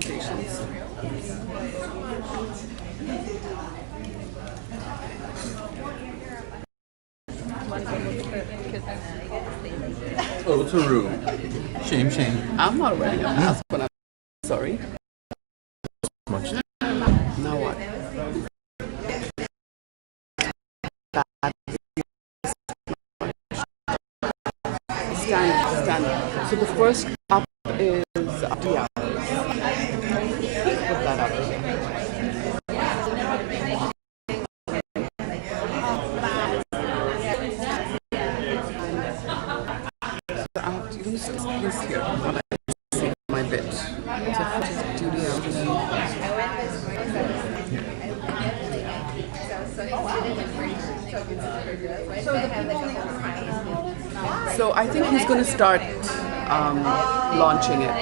presentations. Oh, it's a room. Shame, shame. I'm not wearing a mask, but I'm sorry. Much. Now what? Stand. So the first up is the hours. Put that up. So I have to use this here when I say my bit. To do the hours. So I think he's going to start launching it.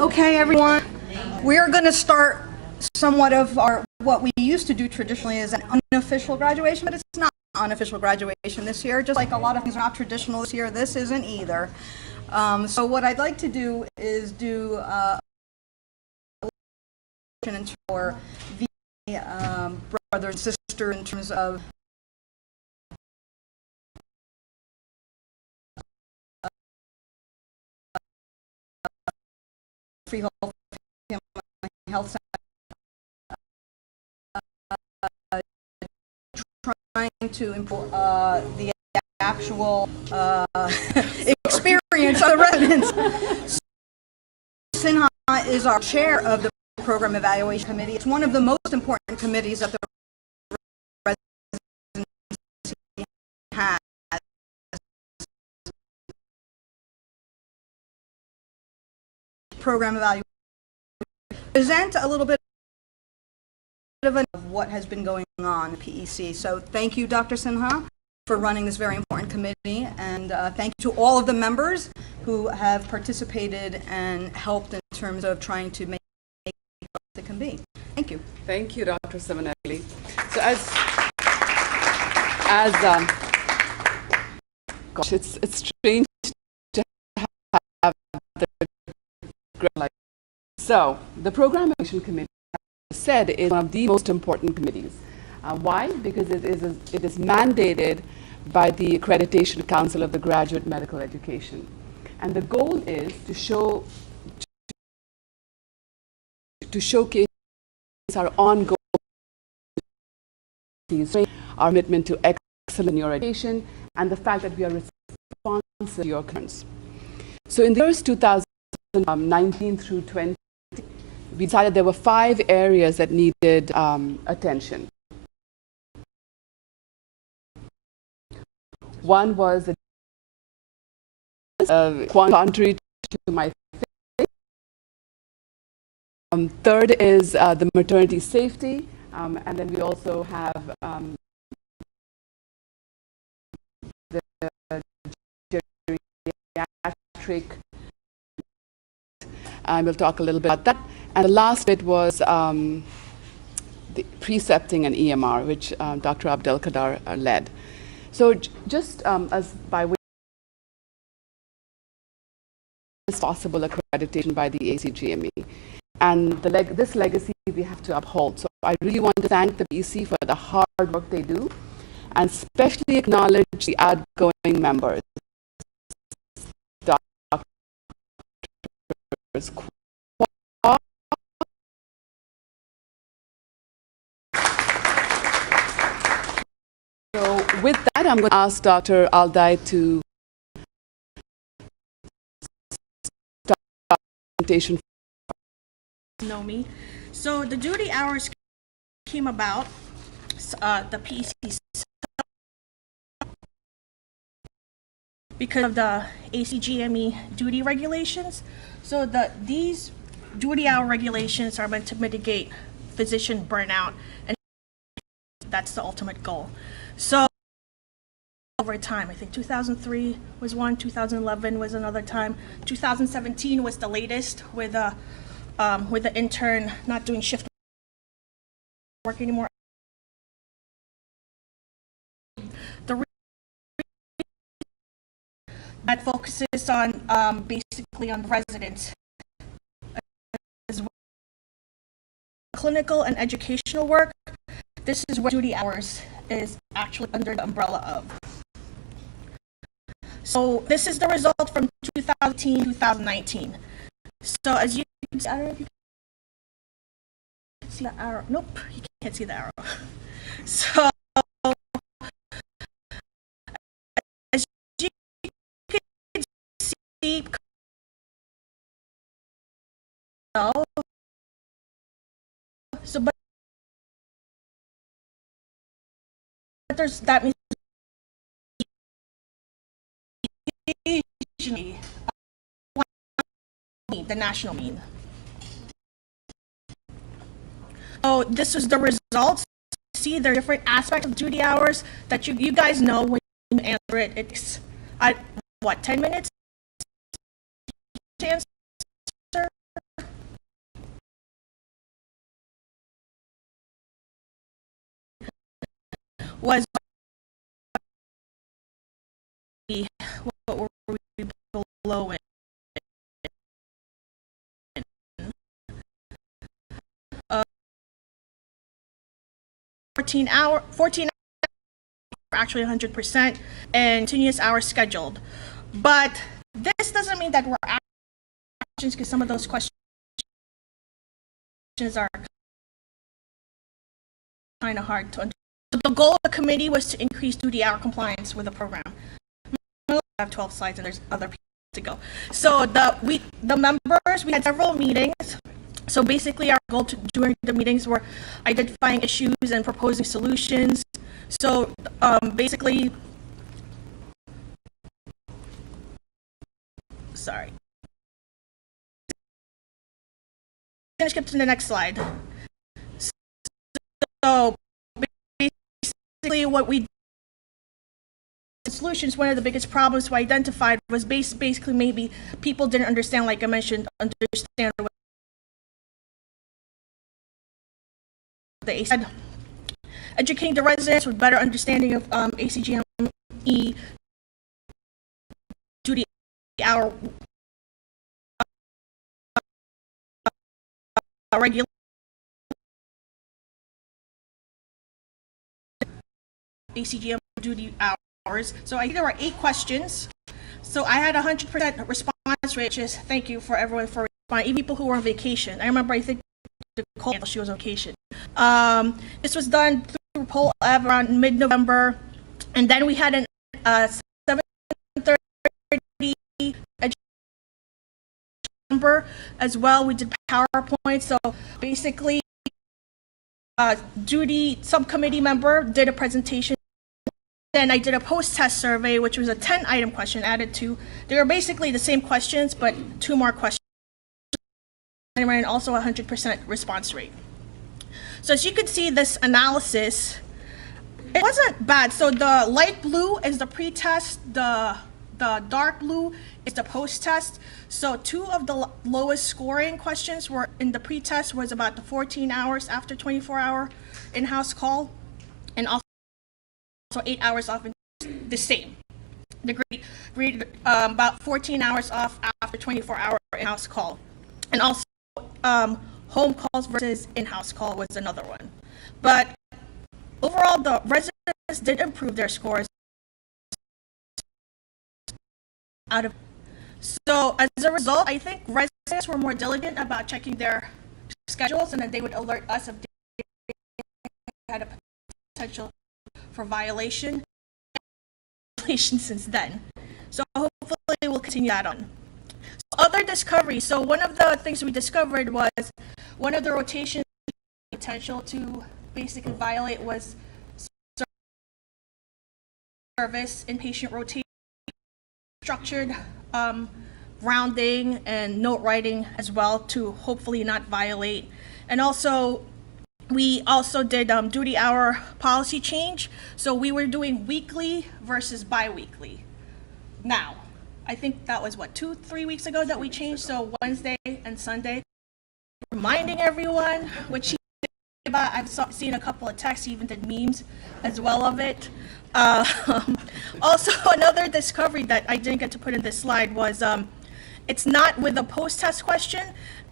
Okay, everyone, we're going to start somewhat of what we used to do traditionally as an unofficial graduation, but it's not unofficial graduation this year. Just like a lot of things are not traditional this year, this isn't either. So what I'd like to do is do for the brother and sister in terms of free health center, trying to improve the actual experience of the residents. Sinha is our chair of the Program Evaluation Committee. It's one of the most important committees that the residency has. Program evaluation. Present a little bit of what has been going on at PEC. So thank you, Dr. Sinha, for running this very important committee, and thank you to all of the members who have participated and helped in terms of trying to make it can be. Thank you. Thank you, Dr. Simonelli. So gosh, it's strange to have the like. So the Program Evaluation Committee, as I said, is one of the most important committees. Why? Because it is mandated by the Accreditation Council of the Graduate Medical Education, and the goal is to showcase our ongoing our commitment to excellence in your education and the fact that we are responsive to your concerns. So in the years 2019 through 20, we decided there were 5 areas that needed attention. One was contrary to my faith. Third is the maternity safety, and then we also have the geriatric. We'll talk a little bit about that. And the last bit was the precepting and EMR, which Dr. Abdelkader led. So just as by way of possible accreditation by the ACGME. And this legacy we have to uphold. So I really want to thank the BC for the hard work they do, and especially acknowledge the outgoing members. Doctors. So with that, I'm going to ask Dr. Aldai to start the presentation. Know me. So the duty hours came about, the PEC, because of the ACGME duty regulations. So these duty hour regulations are meant to mitigate physician burnout, and that's the ultimate goal. So over time. I think 2003 was one, 2011 was another time, 2017 was the latest with the intern not doing shift work anymore. That focuses on basically on the residents as well. Clinical and educational work, this is where duty hours is actually under the umbrella of. So this is the result from 2018, 2019. So as you can see, I don't know if you can see the arrow. Nope, you can't see the arrow. So as you can see, so but there's that means usually the national mean. So this is the results. See, there are different aspects of duty hours that you guys know when you answer it. It's what, 10 minutes to answer? Was what were we below it? 14 hours, actually 100%, and continuous hours scheduled. But this doesn't mean that we're actions, because some of those questions are kind of hard to understand. The goal of the committee was to increase duty hour compliance with the program. I have 12 slides and there's other people to go. So the members, we had several meetings. So basically our goal during the meetings were identifying issues and proposing solutions. So basically, sorry. I'm gonna skip to the next slide. So basically what we solutions, one of the biggest problems we identified was basically maybe people didn't understand, like I mentioned, understand what the AC, educating the residents with better understanding of ACGME duty hour regulation. ACGM duty hours. So I think there were 8 questions. So I had 100% response rate, which is thank you for everyone for responding, even people who were on vacation. I remember, I think Nicole, she was on vacation. This was done through poll around mid-November, and then we had an 7:30 November as well. We did PowerPoint. So basically, duty subcommittee member did a presentation. Then I did a post-test survey, which was a 10-item question added to. They were basically the same questions, but 2 more questions, and also 100% response rate. So as you can see, this analysis, it wasn't bad. So the light blue is the pre-test, the dark blue is the post-test. So 2 of the lowest scoring questions were in the pre-test was about the 14 hours after 24-hour in-house call, and also 8 hours off, the same. The grade about 14 hours off after 24-hour in-house call. And also home calls versus in-house call was another one. But overall, the residents did improve their scores out of. So as a result, I think residents were more diligent about checking their schedules, and then they would alert us if they had a potential for violation since then. So hopefully we'll continue that on. So other discoveries. So one of the things we discovered was one of the rotations potential to basically violate was service inpatient rotation, structured rounding and note writing as well to hopefully not violate. And also We also did duty hour policy change. So we were doing weekly versus bi-weekly. Now, I think that was what, 2-3 weeks ago that we changed. So Wednesday and Sunday. Reminding everyone, which I've seen a couple of texts, he even did memes as well of it. Also, another discovery that I didn't get to put in this slide was it's not with a post-test question.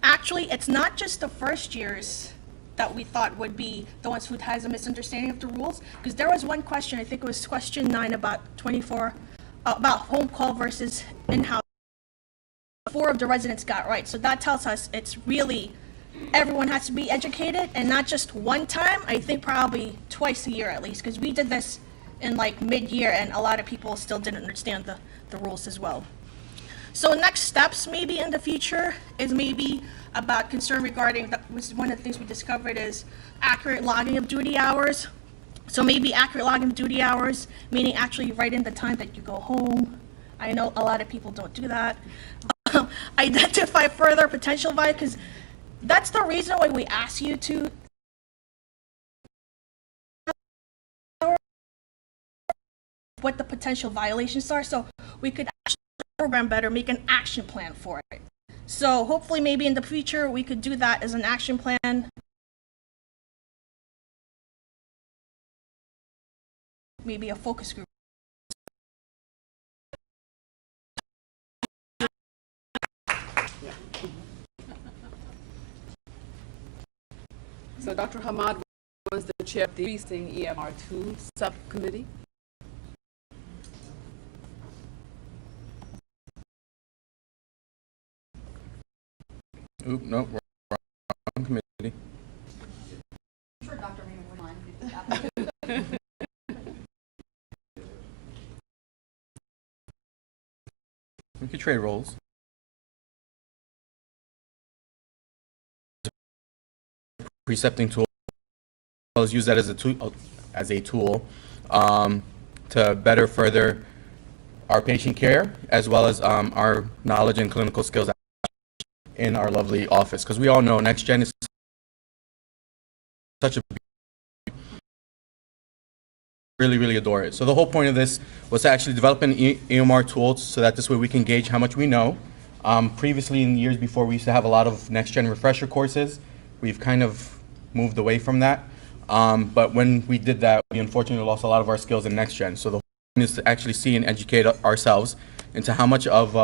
Actually, it's not just the first years that we thought would be the ones who has a misunderstanding of the rules, because there was one question, I think it was question 9 about about home call versus in-house. 4 of the residents got right, so that tells us it's really everyone has to be educated, and not just one time, I think probably twice a year at least, because we did this in like mid-year and a lot of people still didn't understand the rules as well. So next steps maybe in the future is maybe about concern regarding, one of the things we discovered is accurate logging of duty hours. So maybe accurate logging of duty hours, meaning actually write in the time that you go home. I know a lot of people don't do that. Identify further potential violations, because that's the reason why we ask you to what the potential violations are, so we could actually program better, make an action plan for it. So hopefully maybe in the future we could do that as an action plan. Maybe a focus group. So Dr. Hamad was the chair of the Increasing EMR2 subcommittee. Oop, no, wrong committee. I'm sure Dr. Raymond would mind. We could trade roles. Precepting tool, as well as use that as a tool to better further our patient care, as well as our knowledge and clinical skills in our lovely office, because we all know NextGen is such a really adore it. So the whole point of this was to actually develop an EMR tool so that this way we can gauge how much we know. Previously, in the years before, we used to have a lot of NextGen refresher courses. We've kind of moved away from that. But when we did that, we unfortunately lost a lot of our skills in NextGen. So the whole point is to actually see and educate ourselves into how much of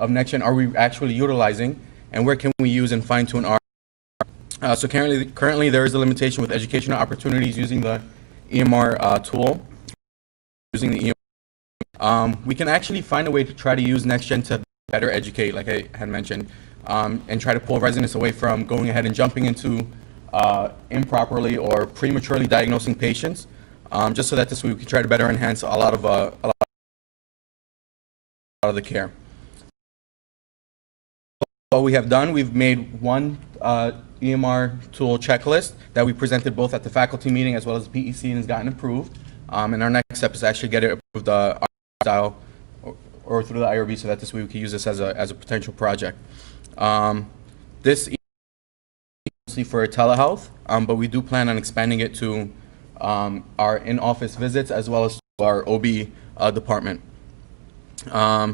NextGen are we actually utilizing, and where can we use and fine-tune our. So currently there is a limitation with educational opportunities using the EMR tool. Using the EMR, we can actually find a way to try to use NextGen to better educate, like I had mentioned, and try to pull residents away from going ahead and jumping into improperly or prematurely diagnosing patients, just so that this way we can try to better enhance a lot of the care. What we have done, we've made one EMR tool checklist that we presented both at the faculty meeting as well as the PEC, and has gotten approved. And our next step is to actually get it approved style or through the IRB, so that this way we can use this as a potential project. This is mostly for telehealth, but we do plan on expanding it to our in-office visits as well as to our OB department.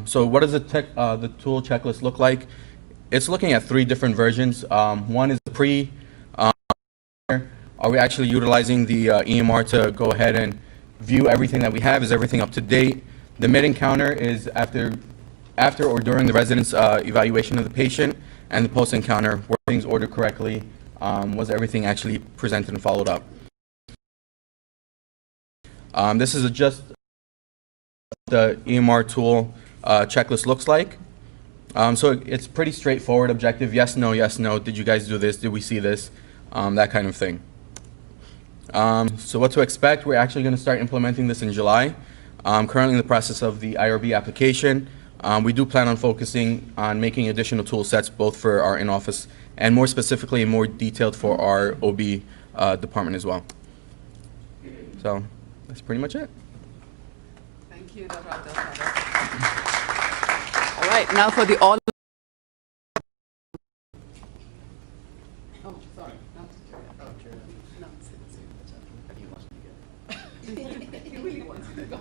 So what does the tool checklist look like? It's looking at 3 different versions. One is the pre. Are we actually utilizing the EMR to go ahead and view everything that we have? Is everything up to date? The mid encounter is after or during the resident's evaluation of the patient, and the post encounter, were things ordered correctly? Was everything actually presented and followed up? This is just the EMR tool checklist looks like. So it's pretty straightforward, objective, yes, no, did you guys do this, did we see this, that kind of thing. So what to expect, we're actually going to start implementing this in July. Currently in the process of the IRB application. We do plan on focusing on making additional tool sets both for our in-office and more specifically and more detailed for our OB department as well. So that's pretty much it. Thank you, Dr. Abdel. All right, now for the all. Oh, sorry. Not he really wants to go.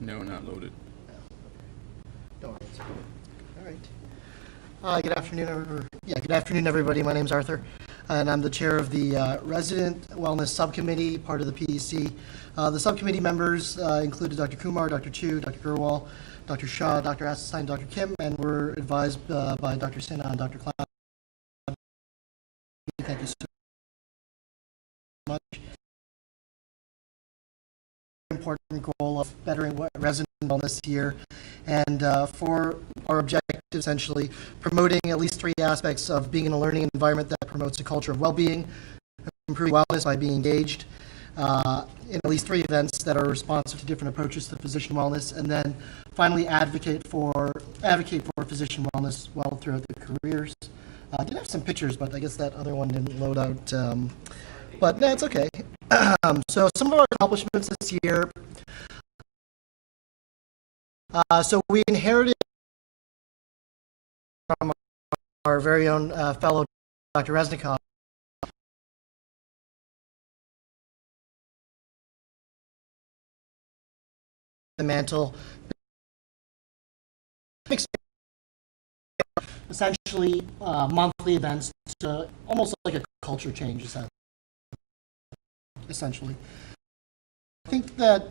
No, not loaded. Don't worry, it's okay. All right. Good afternoon, good afternoon, everybody. My name's Arthur, and I'm the chair of the Resident Wellness Subcommittee, part of the PEC. The subcommittee members included Dr. Kumar, Dr. Chu, Dr. Gurwal, Dr. Shah, Dr. Assenstein, Dr. Kim, and we're advised by Dr. Sinha and Dr. Cloud. Thank you so much. Important goal of bettering resident wellness here, and for our objective, essentially promoting at least 3 aspects of being in a learning environment that promotes a culture of well-being, improving wellness by being engaged in at least 3 events that are responsive to different approaches to physician wellness, and then finally advocate for physician wellness well throughout their careers. I did have some pictures, but I guess that other one didn't load out. But no, it's okay. So some of our accomplishments this year. So we inherited from our very own fellow Dr. Resnikov the mantle. Essentially monthly events to almost like a culture change, essentially. I think that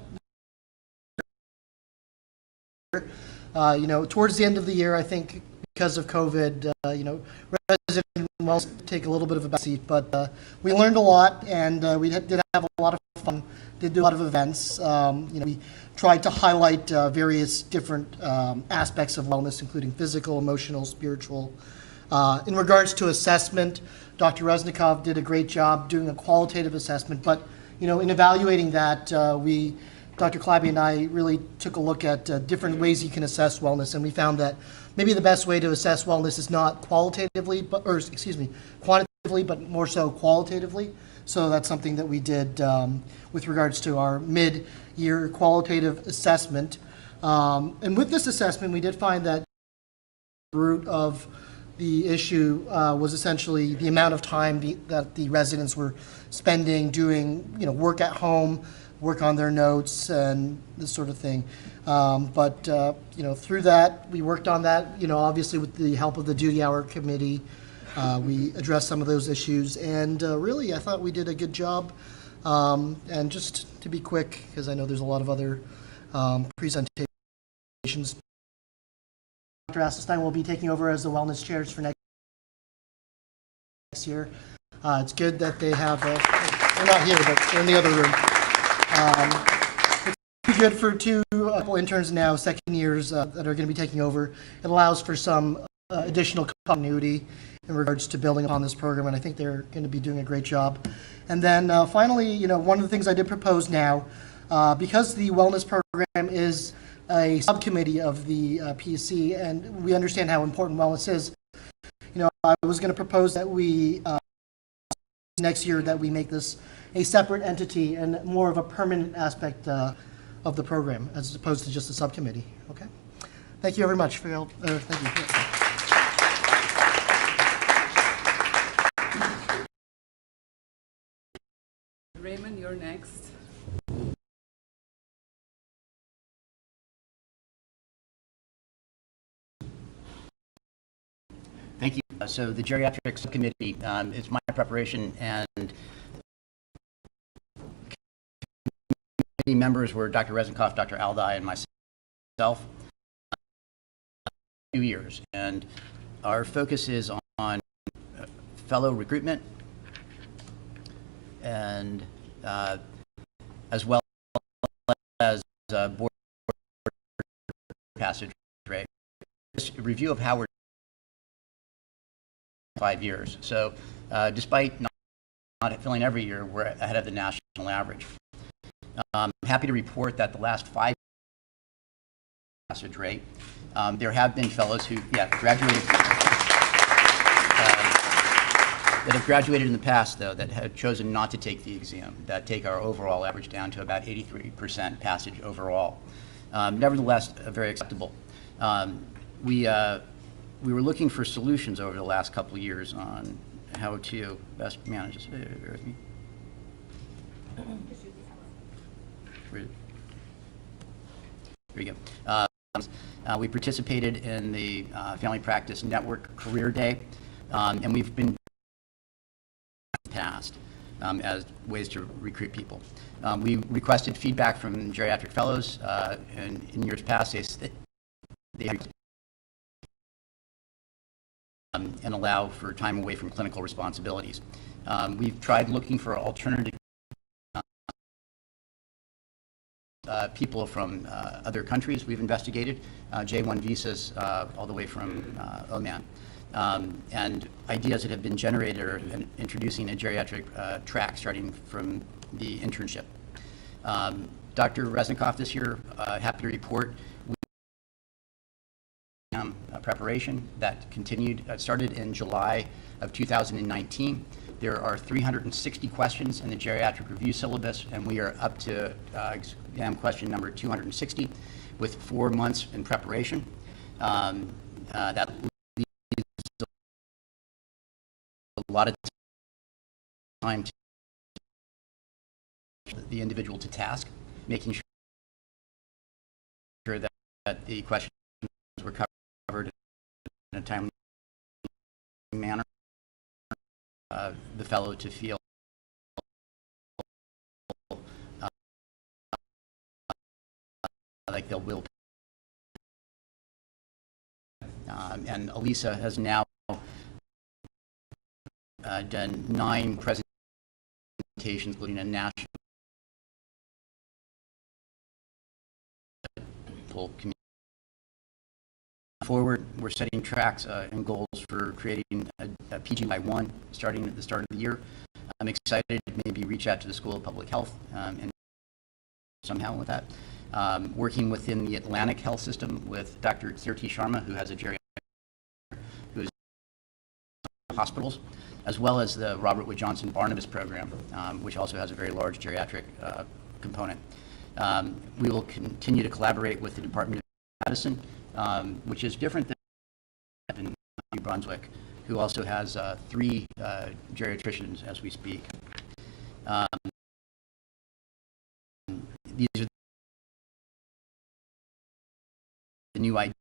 towards the end of the year, I think because of COVID, resident wellness take a little bit of a backseat, but we learned a lot, and we did have a lot of fun, did do a lot of events. We tried to highlight various different aspects of wellness, including physical, emotional, spiritual. In regards to assessment, Dr. Resnikov did a great job doing a qualitative assessment, but in evaluating that, Dr. Klabby and I really took a look at different ways you can assess wellness, and we found that maybe the best way to assess wellness is not quantitatively, but more so qualitatively. So that's something that we did with regards to our mid-year qualitative assessment. And with this assessment, we did find that the root of the issue was essentially the amount of time that the residents were spending doing, work at home, work on their notes, and this sort of thing. But through that, we worked on that, obviously with the help of the duty hour committee. We addressed some of those issues, and really, I thought we did a good job. And just to be quick, because I know there's a lot of other presentations, Dr. Assenstein will be taking over as the wellness chairs for next year. It's good that they have, they're not here, but they're in the other room. It's good for 2 interns now, second years, that are going to be taking over. It allows for some additional continuity in regards to building upon this program, and I think they're going to be doing a great job. And then finally, one of the things I did propose now, because the wellness program is a subcommittee of the PEC, and we understand how important wellness is, I was going to propose that we, next year, that we make this a separate entity and more of a permanent aspect of the program, as opposed to just a subcommittee. Okay? Thank you very much for your help. Thank you. Raymond, you're next. Thank you. So the Geriatric Subcommittee is my preparation, and committee members were Dr. Resnikov, Dr. Aldai, and myself. 2 years, and our focus is on fellow recruitment and as well as board passage rate. This review of how we're 5 years. So despite not filling every year, we're ahead of the national average. I'm happy to report that the last 5 passage rate, there have been fellows who, graduated, that have graduated in the past, though, that have chosen not to take the exam, that take our overall average down to about 83% passage overall. Nevertheless, very acceptable. We were looking for solutions over the last couple of years on how to best manage this. Bear with me. Here we go. We participated in the Family Practice Network Career Day, and we've been past as ways to recruit people. We requested feedback from geriatric fellows, and in years past, they and allow for time away from clinical responsibilities. We've tried looking for alternative people from other countries we've investigated, J1 visas all the way from Oman, and ideas that have been generated are introducing a geriatric track starting from the internship. Dr. Resnikoff this year, happy to report, preparation that continued, started in July of 2019. There are 360 questions in the geriatric review syllabus, and we are up to exam question number 260 with 4 months in preparation. That leaves a lot of time to the individual to task, making sure that the questions were covered in a timely manner. The fellow to feel like they'll will. And Elisa has now done 9 presentations, including a national community. Forward, we're setting tracks and goals for creating a PGY1 starting at the start of the year. I'm excited to maybe reach out to the School of Public Health and somehow with that. Working within the Atlantic Health System with Dr. Kirti Sharma, who has a geriatric, who is hospitals, as well as the Robert Wood Johnson Barnabas program, which also has a very large geriatric component. We will continue to collaborate with the Department of Medicine, which is different than New Brunswick, who also has 3 geriatricians as we speak. These are the new ideas.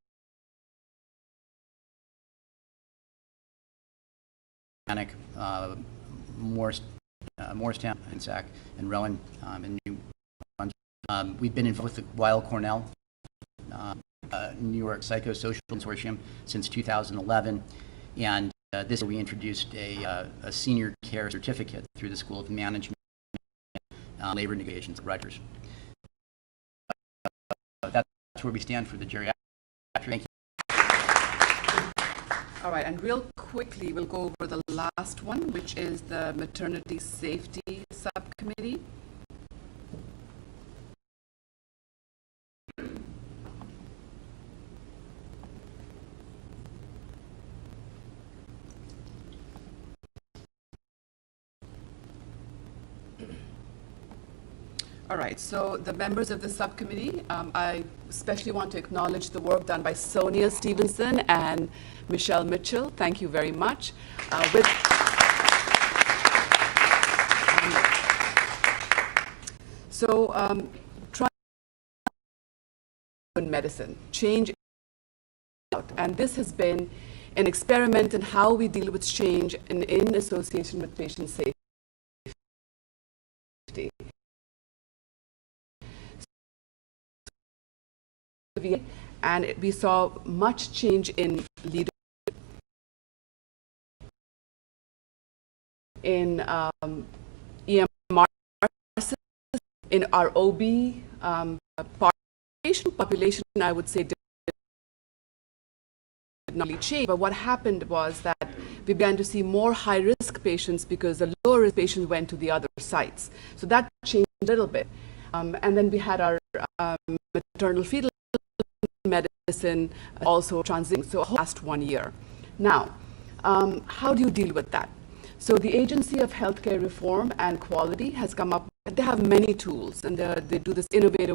Morristown, and Sac, and Rowan, and New Brunswick. We've been involved with the Weill Cornell New York Psychosocial Consortium since 2011, and this year we introduced a senior care certificate through the School of Management Labor Negotiations at Rutgers. That's where we stand for the geriatric. Thank you. All right, and real quickly, we'll go over the last one, which is the Maternity Safety Subcommittee. All right, so the members of the subcommittee, I especially want to acknowledge the work done by Sonia Stevenson and Michelle Mitchell. Thank you very much. Trying in medicine, change, and this has been an experiment in how we deal with change in association with patient safety. And we saw much change in leadership, in EMR, in our OB patient population, I would say, did not really change. But what happened was that we began to see more high-risk patients because the lower-risk patients went to the other sites. So that changed a little bit. And then we had our maternal fetal medicine also transiting, so last 1 year. Now, how do you deal with that? So the Agency of Healthcare Reform and Quality has come up, they have many tools, and they do this innovative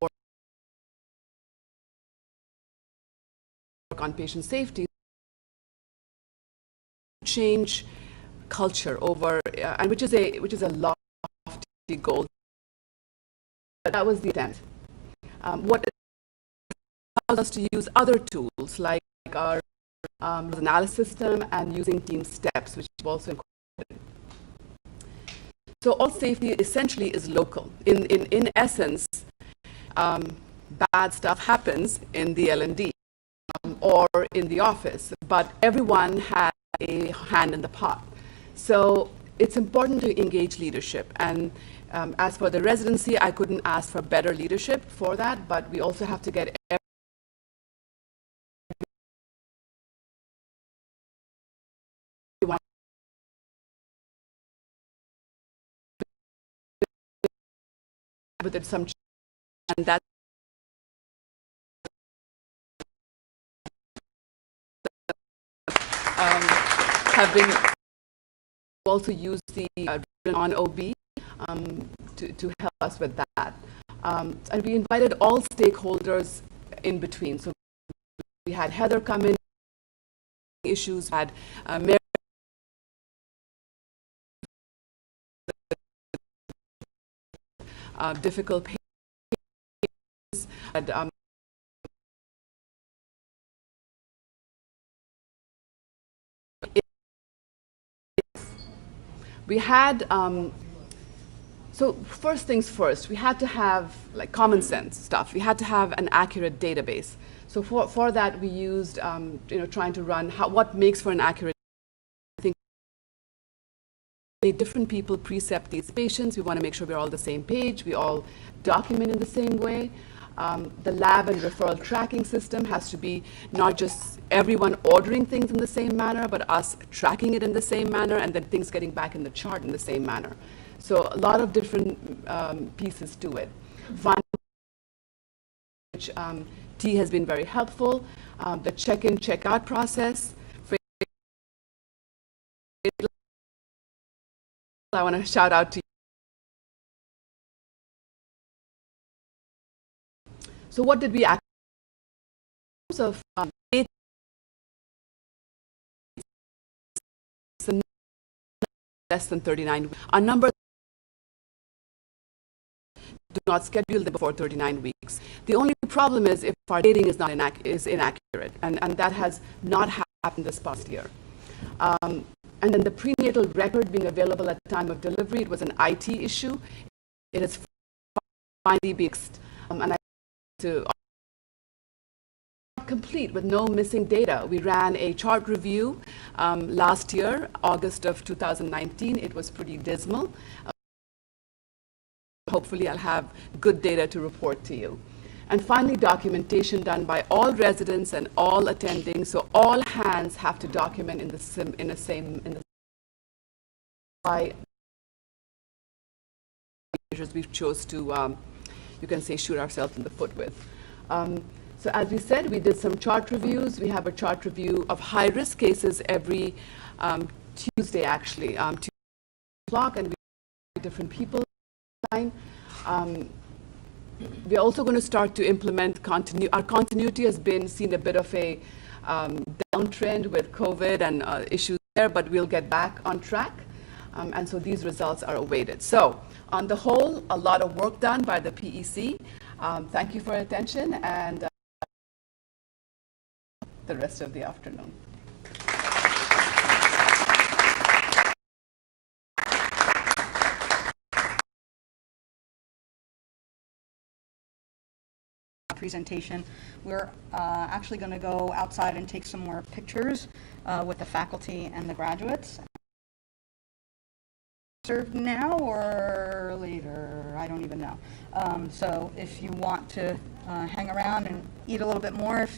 work on patient safety, change culture over, and which is a lofty goal. But that was the attempt. What allows us to use other tools like our analysis system and using team steps, which we've also incorporated. So all safety essentially is local. In essence, bad stuff happens in the L&D or in the office, but everyone has a hand in the pot. So it's important to engage leadership. And as for the residency, I couldn't ask for better leadership for that, but we also have to get everyone with it some, and that have been also used the on OB to help us with that. And we invited all stakeholders in between. So we had Heather come in, issues, had Mary, difficult patients, had we had, so first things first, we had to have like common sense stuff. We had to have an accurate database. So for that, we used, trying to run what makes for an accurate. I think different people precept these patients. We want to make sure we're all on the same page. We all document in the same way. The lab and referral tracking system has to be not just everyone ordering things in the same manner, but us tracking it in the same manner, and then things getting back in the chart in the same manner. So a lot of different pieces to it. Which T has been very helpful. The check-in, check-out process. I want to shout out to you. So what did we actually in terms of less than 39 weeks. Our numbers do not schedule them before 39 weeks. The only problem is if our dating is not inaccurate, and that has not happened this past year. And then the prenatal record being available at the time of delivery, it was an IT issue. It has finally been fixed, and I to complete with no missing data. We ran a chart review last year, August of 2019. It was pretty dismal. Hopefully I'll have good data to report to you. And finally, documentation done by all residents and all attending. So all hands have to document in the same by measures we chose to, you can say, shoot ourselves in the foot with. So as we said, we did some chart reviews. We have a chart review of high-risk cases every Tuesday, actually, 2 o'clock, and we have different people. We're also going to start to implement our continuity has been seen a bit of a downtrend with COVID and issues there, but we'll get back on track. And so these results are awaited. So on the whole, a lot of work done by the PEC. Thank you for your attention, and the rest of the afternoon. Presentation. We're actually going to go outside and take some more pictures with the faculty and the graduates. Served now or later? I don't even know. So if you want to hang around and eat a little bit more,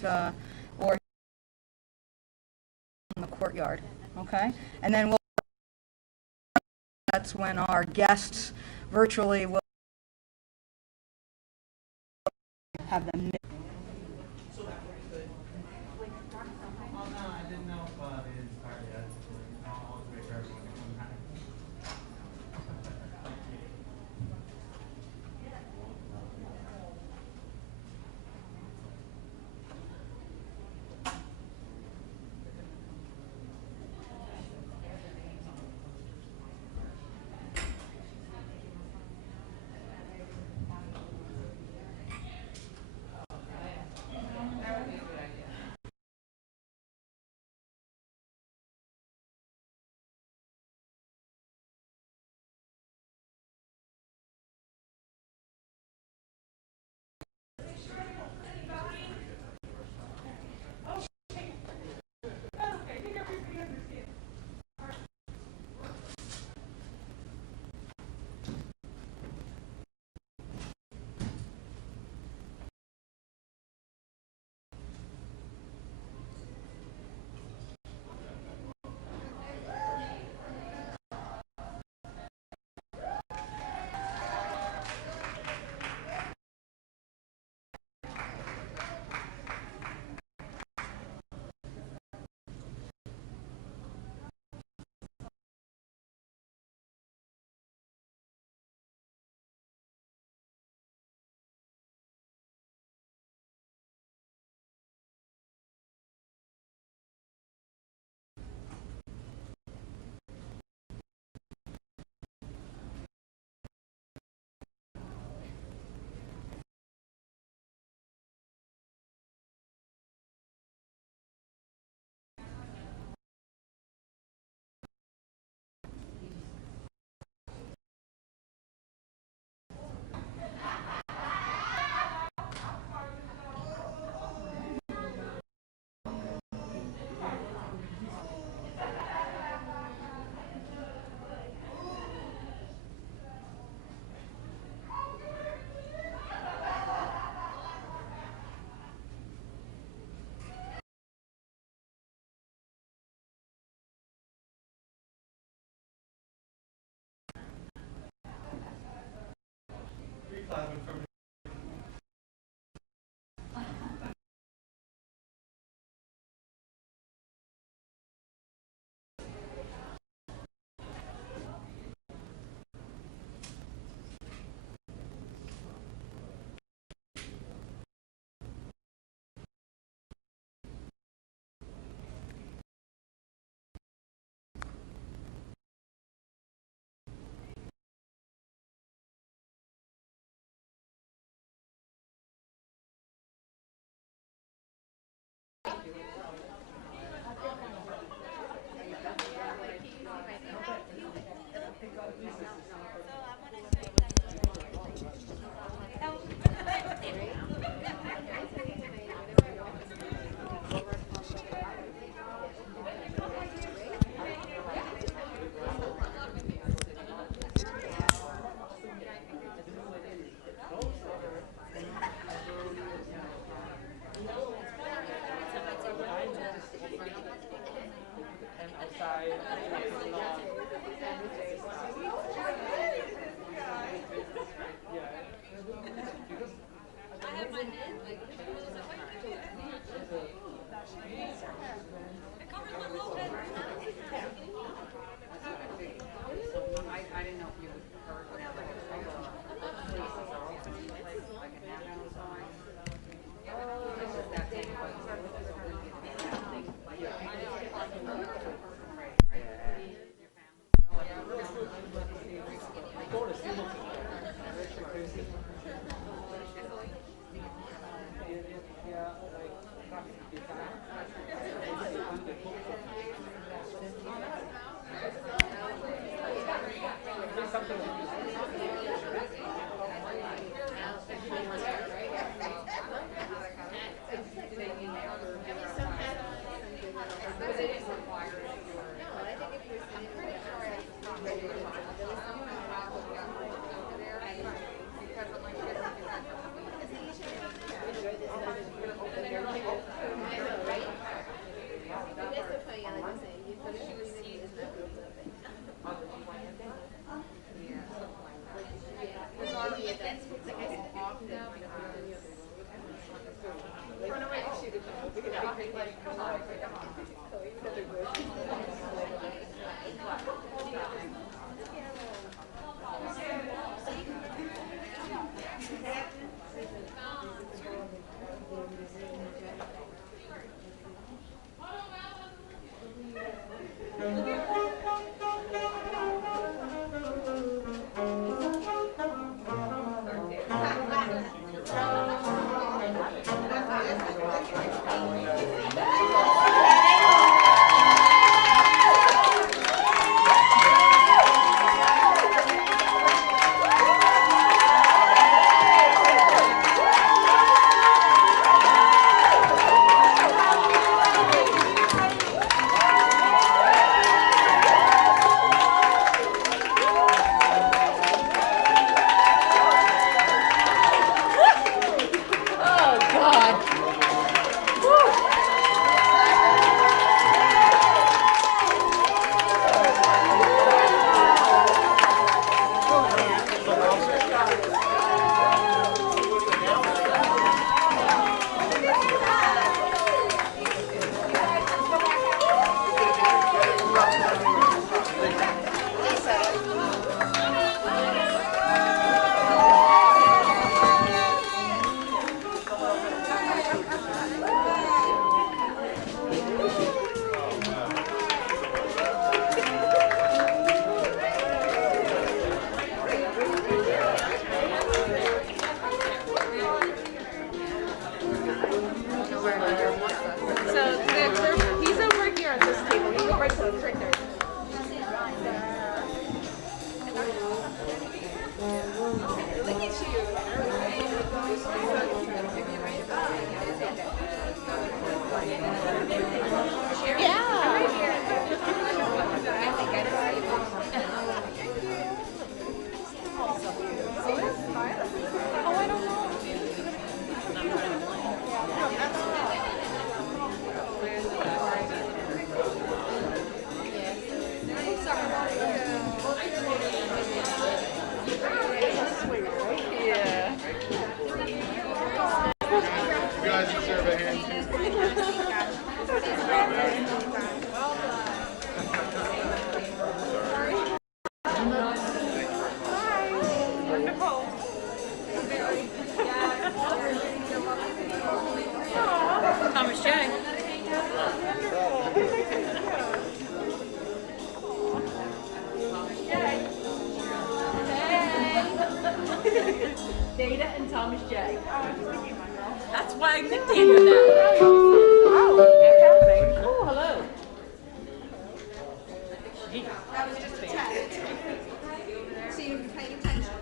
or in the courtyard, okay? And then that's when our guests virtually will have them. He's over here at this table. You go right close, right there. Look at you. Yeah. Right here. I think I see you. Oh, I don't know. Thomas J. Data and Thomas J. That's why I nicknamed him that. Oh, what's happening? Oh, hello. That was just a test. See if you're paying attention.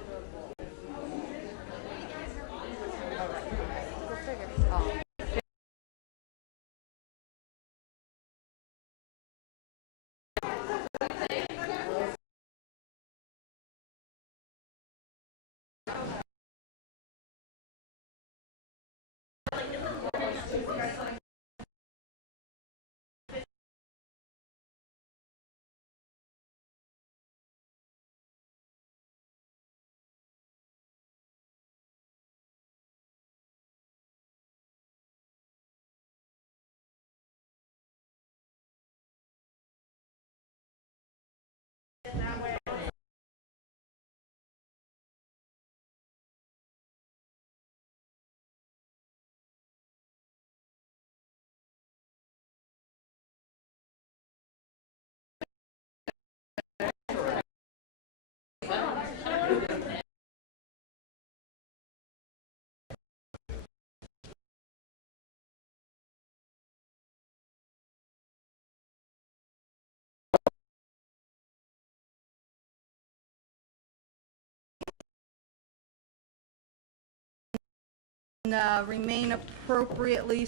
Remain appropriately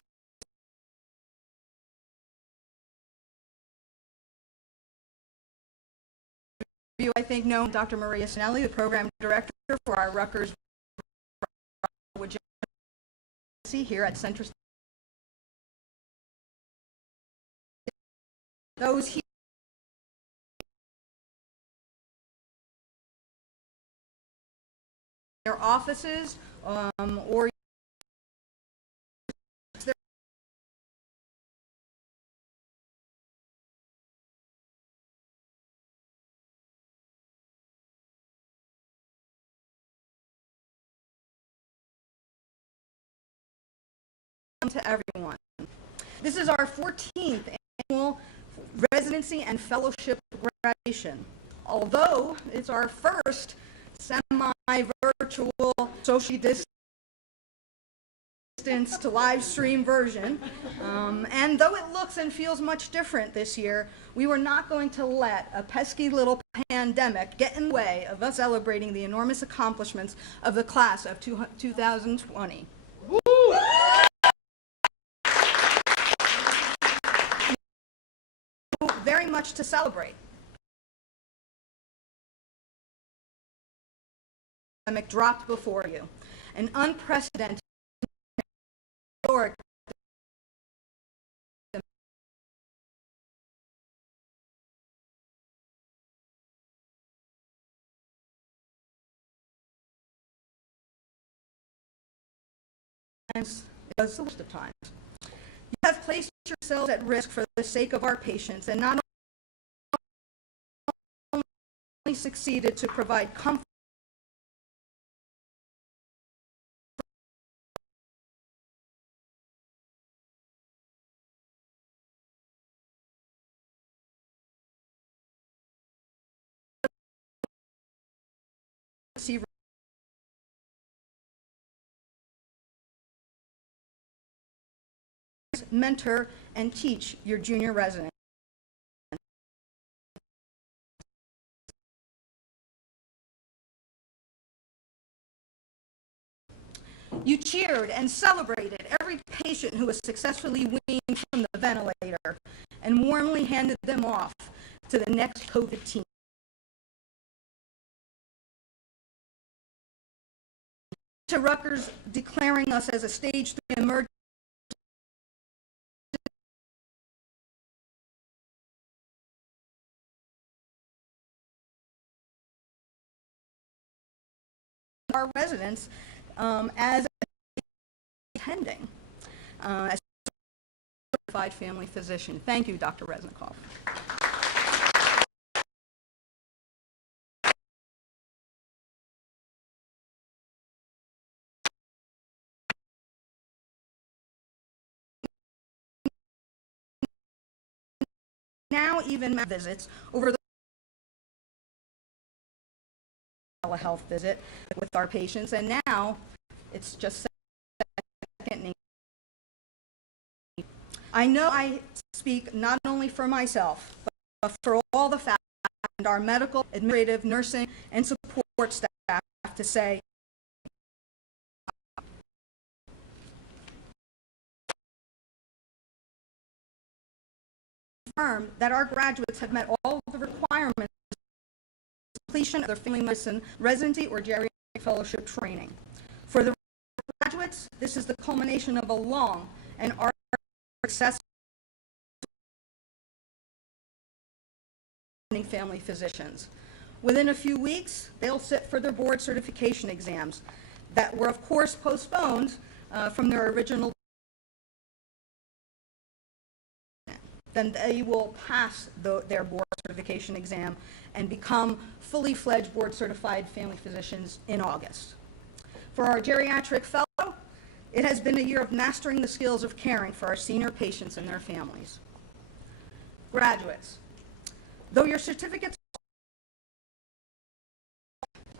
I think known Dr. Maria Sinelli, the program director for our Rutgers Residency here at CentraState. Those here in their offices or to everyone. This is our 14th annual residency and fellowship graduation. Although it's our first semi-virtual, socially distanced to live stream version, and though it looks and feels much different this year, we were not going to let a pesky little pandemic get in the way of us celebrating the enormous accomplishments of the class of 2020. Very much to celebrate. The pandemic dropped before you, an unprecedented, historic times, it was the worst of times. You have placed yourselves at risk for the sake of our patients and not only succeeded to provide comfort mentor and teach your junior residents. You cheered and celebrated every patient who was successfully weaned from the ventilator and warmly handed them off to the next COVID team. To Rutgers declaring us as a stage 3 emergency our residents as attending as certified family physician. Thank you, Dr. Resnikoff. Now even visits over the telehealth visit with our patients, and now it's just second nature. I know I speak not only for myself, but for all the faculty and our medical, administrative, nursing, and support staff to say that our graduates have met all the requirements for completion of their family medicine residency or geriatric fellowship training. For the graduates, this is the culmination of a long and arduous successful family physicians. Within a few weeks, they'll sit for their board certification exams that were, of course, postponed from their original. Then they will pass their board certification exam and become fully fledged board certified family physicians in August. For our geriatric fellow, it has been a year of mastering the skills of caring for our senior patients and their families. Graduates, though your certificates,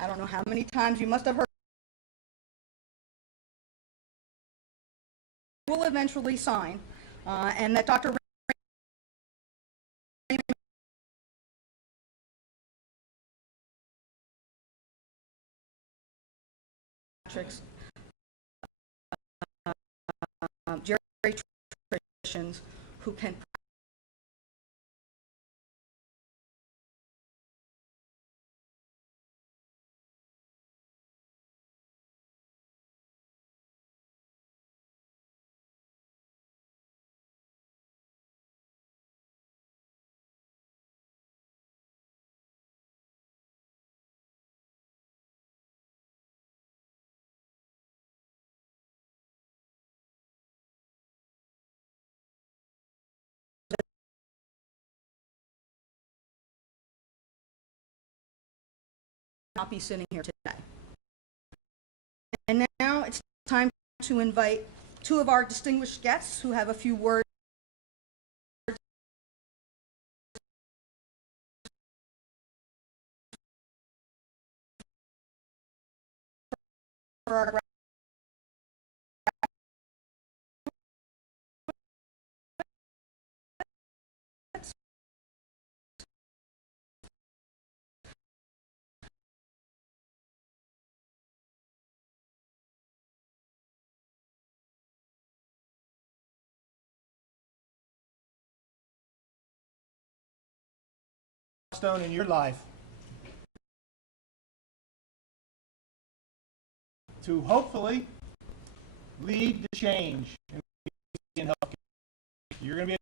I don't know how many times you must have heard, will eventually sign, and that Dr. Geriatricians who can not be sitting here today. And now it's time to invite two of our distinguished guests who have a few words for our milestone in your life to hopefully lead the change in healthcare. You're going to be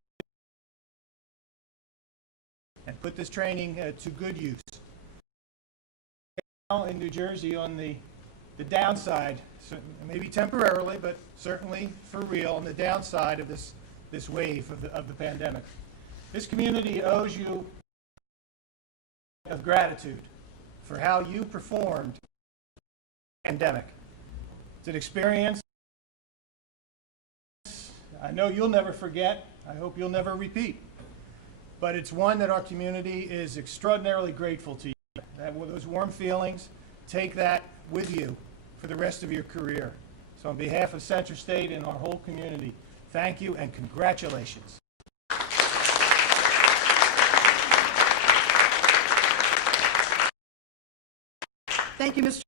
and put this training to good use. Now in New Jersey, on the downside, maybe temporarily, but certainly for real, on the downside of this wave of the pandemic. This community owes you of gratitude for how you performed in the pandemic. It's an experience I know you'll never forget. I hope you'll never repeat. But it's one that our community is extraordinarily grateful to you. Those warm feelings, take that with you for the rest of your career. So on behalf of CentraState and our whole community, thank you and congratulations. Thank you, Mr.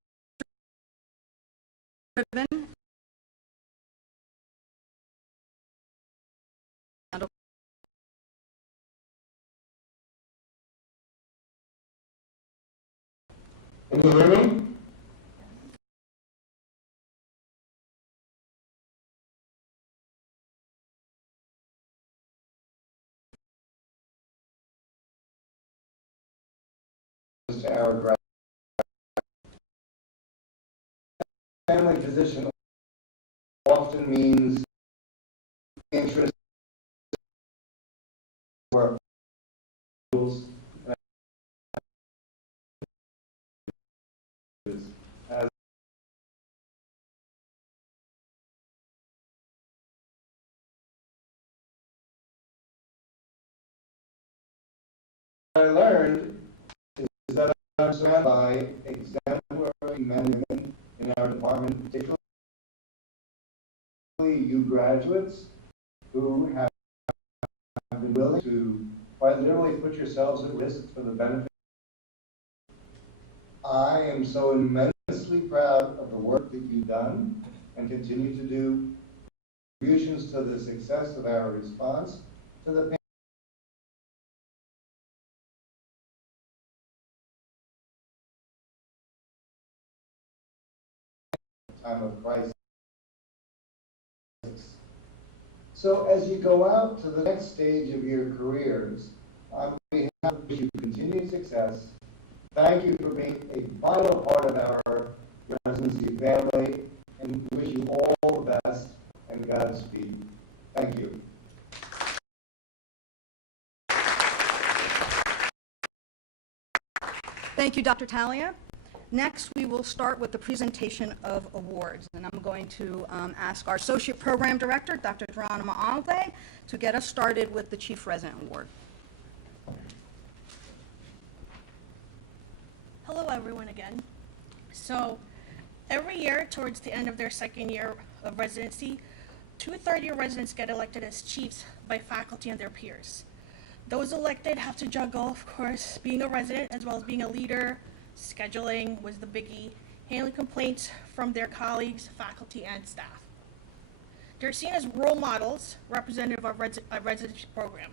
Ribbon. Can you hear me? To our grad family physician often means interest work as I learned is that I'm surrounded by exemplary men and women in our department, particularly you graduates who have been willing to quite literally put yourselves at risk for the benefit. I am so immensely proud of the work that you've done and continue to do, contributions to the success of our response to the pandemic. Time of crisis. So as you go out to the next stage of your careers, on behalf of you continued success, thank you for being a vital part of our residency family, and wish you all the best and Godspeed. Thank you. Thank you, Dr. Talia. Next, we will start with the presentation of awards, and I'm going to ask our Associate Program Director, Dr. Geronimo Alde, to get us started with the Chief Resident Award. Hello, everyone, again. So, every year, towards the end of their second year of residency, 2 third-year residents get elected as chiefs by faculty and their peers. Those elected have to juggle, of course, being a resident as well as being a leader. Scheduling was the biggie, handling complaints from their colleagues, faculty, and staff. They're seen as role models representative of our residency program.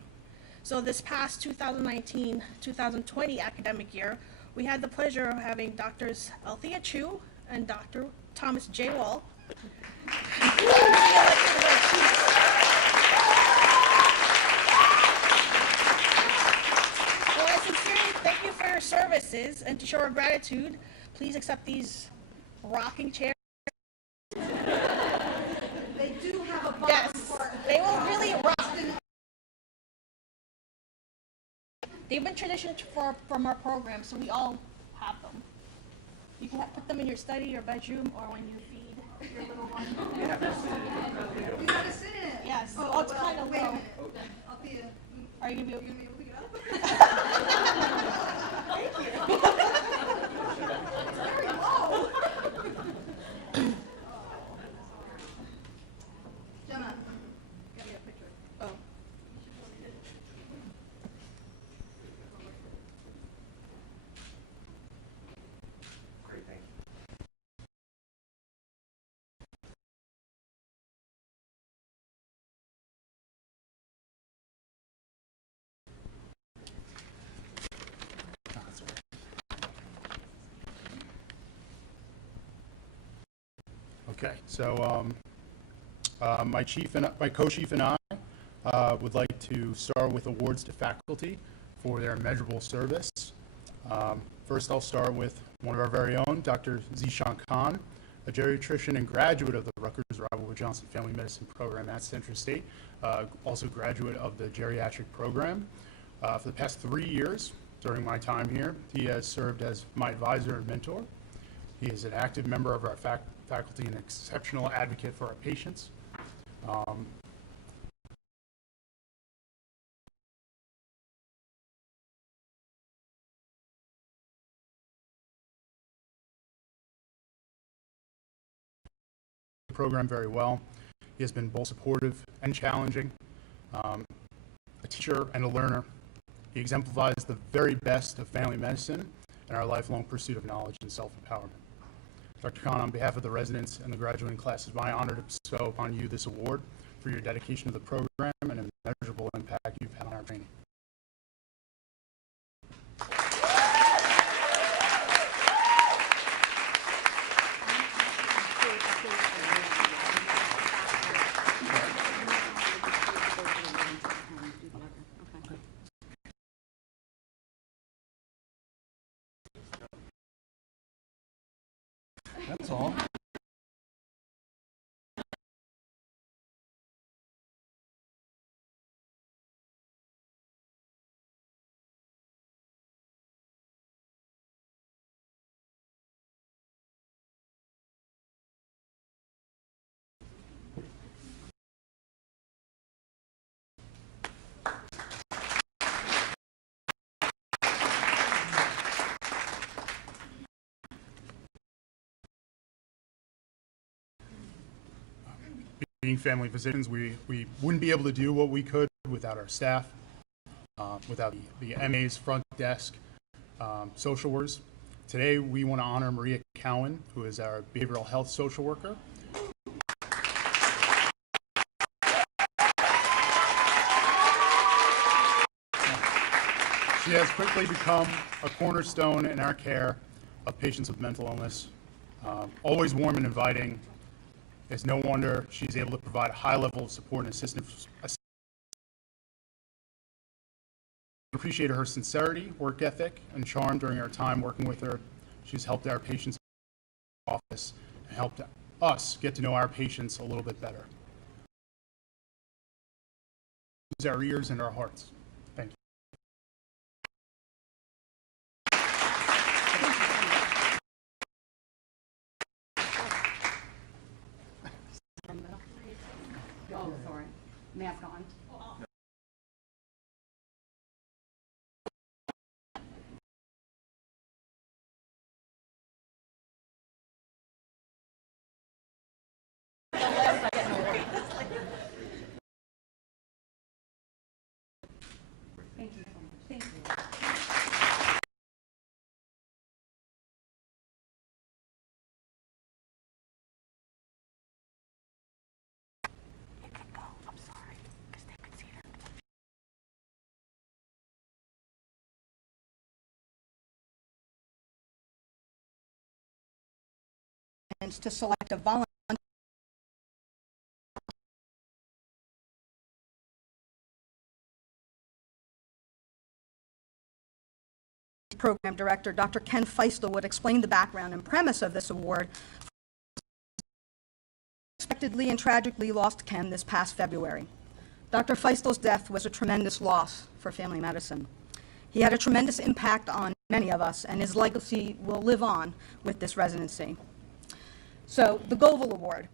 So this past 2019-2020 academic year, we had the pleasure of having Drs. Althea Chu and Dr. Thomas J. Wall. Thank you for your services, and to show our gratitude, please accept these rocking chairs. They do have a bottom Yes, part. they will really rock. They've been traditioned from our program, so we all have them. You can put them in your study, your bedroom, or when you feed. You gotta sit in it. Yes. Oh, Oh, it's well, kind of wait a low. minute. I'll be a, Are you gonna be you able? gonna be able to pick it up? It's very low. Gemma, get me a picture. Oh. Great, thank you. Okay, so my co-chief and I would like to start with awards to faculty for their immeasurable service. First, I'll start with one of our very own, Dr. Zishan Khan, a geriatrician and graduate of the Rutgers Robert Johnson Family Medicine Program at CentraState, also graduate of the Geriatric program. For the past 3 years, during my time here, he has served as my advisor and mentor. He is an active member of our faculty and exceptional advocate for our patients. The program very well. He has been both supportive and challenging, a teacher and a learner. He exemplifies the very best of family medicine and our lifelong pursuit of knowledge and self-empowerment. Dr. Khan, on behalf of the residents and the graduating class, it's my honor to bestow upon you this award for your dedication to the program and immeasurable impact you've had on our training. That's all. Being family physicians, we wouldn't be able to do what we could without our staff, without the MA's front desk, social workers. Today, we want to honor Maria Cowan, who is our behavioral health social worker. She has quickly become a cornerstone in our care of patients with mental illness, always warm and inviting. It's no wonder she's able to provide a high level of support and assistance. Appreciate her sincerity, work ethic, and charm during our time working with her. She's helped our patients in the office and helped us get to know our patients a little bit better. Use our ears and our hearts. Thank you. Oh, sorry. Mask on. Thank you so much. Thank you. I'm sorry, because they could see them. And to select a volunteer program director, Dr. Ken Feistel, would explain the background and premise of this award. Unexpectedly and tragically lost Ken this past February. Dr. Feistel's death was a tremendous loss for family medicine. He had a tremendous impact on many of us, and his legacy will live on with this residency. So the Govil Award,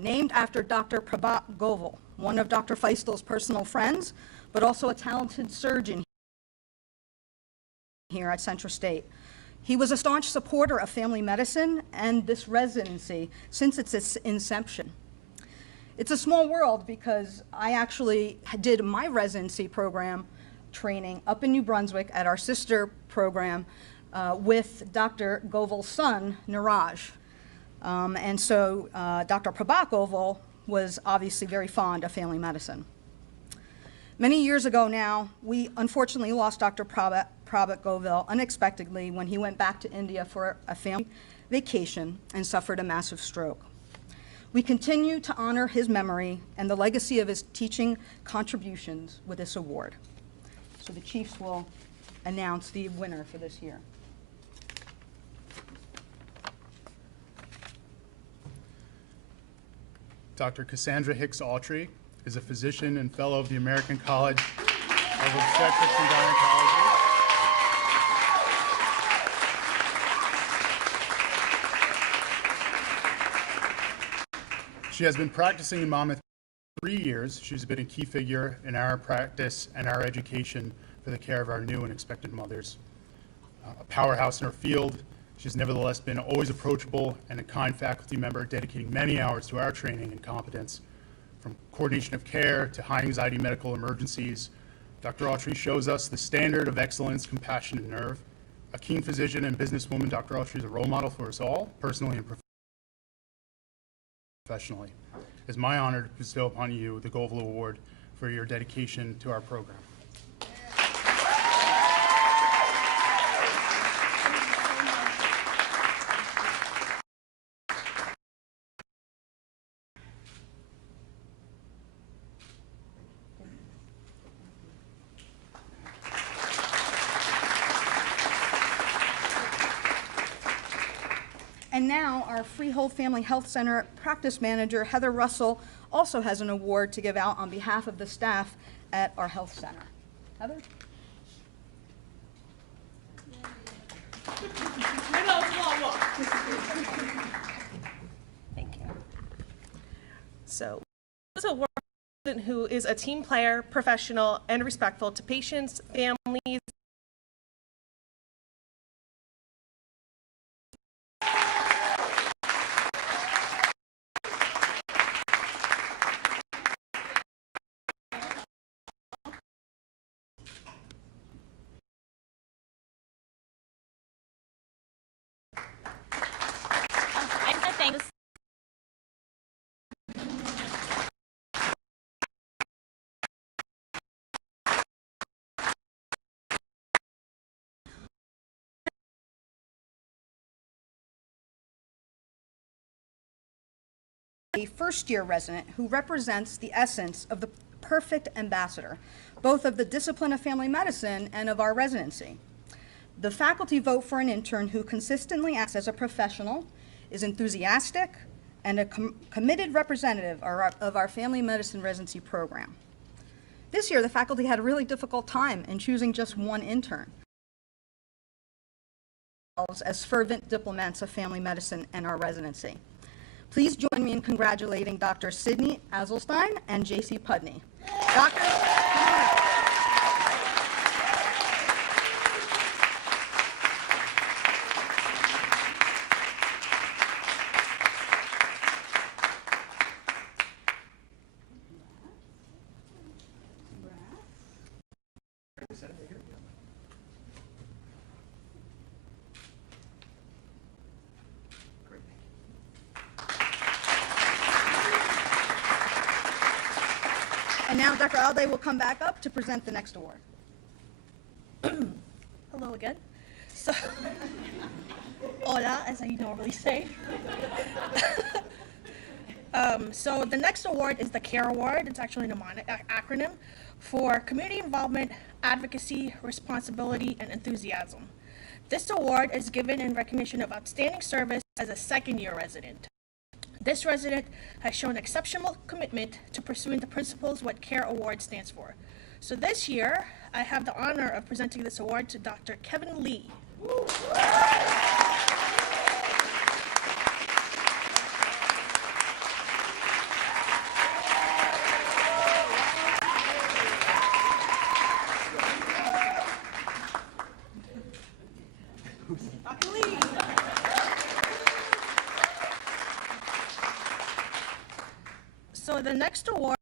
named after Dr. Prabhat Govil, one of Dr. Feistel's personal friends, but also a talented surgeon here at CentraState. He was a staunch supporter of family medicine and this residency since its inception. It's a small world because I actually did my residency program training up in New Brunswick at our sister program with Dr. Govil's son, Niraj. And so Dr. Prabhat Govil was obviously very fond of family medicine. Many years ago now, we unfortunately lost Dr. Prabhat Govil unexpectedly when he went back to India for a family vacation and suffered a massive stroke. We continue to honor his memory and the legacy of his teaching contributions with this award. So the Chiefs will announce the winner for this year. Dr. Cassandra Hicks Autry is a physician and fellow of the American College of Obstetrics and Gynecology. She has been practicing in Monmouth for 3 years. She's been a key figure in our practice and our education for the care of our new and expectant mothers. A powerhouse in her field, she's nevertheless been always approachable and a kind faculty member, dedicating many hours to our training and competence. From coordination of care to high anxiety medical emergencies, Dr. Autry shows us the standard of excellence, compassion, and nerve. A keen physician and businesswoman, Dr. Autry is a role model for us all, personally and professionally. It's my honor to bestow upon you the Govil Award for your dedication to our program. And now our Freehold Family Health Center practice manager, Heather Russell, also has an award to give out on behalf of the staff at our health center. Heather? Thank you. So, this is a person who is a team player, professional, and respectful to patients, families, a first-year resident who represents the essence of the perfect ambassador, both of the discipline of family medicine and of our residency. The faculty vote for an intern who consistently acts as a professional, is enthusiastic, and a committed representative of our family medicine residency program. This year, the faculty had a really difficult time in choosing just one intern as fervent diplomats of family medicine and our residency. Please join me in congratulating Dr. Sydney Azelstein and J.C. Pudney. Doctors, and now Dr. Alday will come back up to present the next award. Hello again. So, hola, as I normally say. So the next award is the CARE Award. It's actually an acronym for Community Involvement, Advocacy, Responsibility, and Enthusiasm. This award is given in recognition of outstanding service as a second-year resident. This resident has shown exceptional commitment to pursuing the principles what CARE Award stands for. So this year, I have the honor of presenting this award to Dr. Kevin Lee. the next award,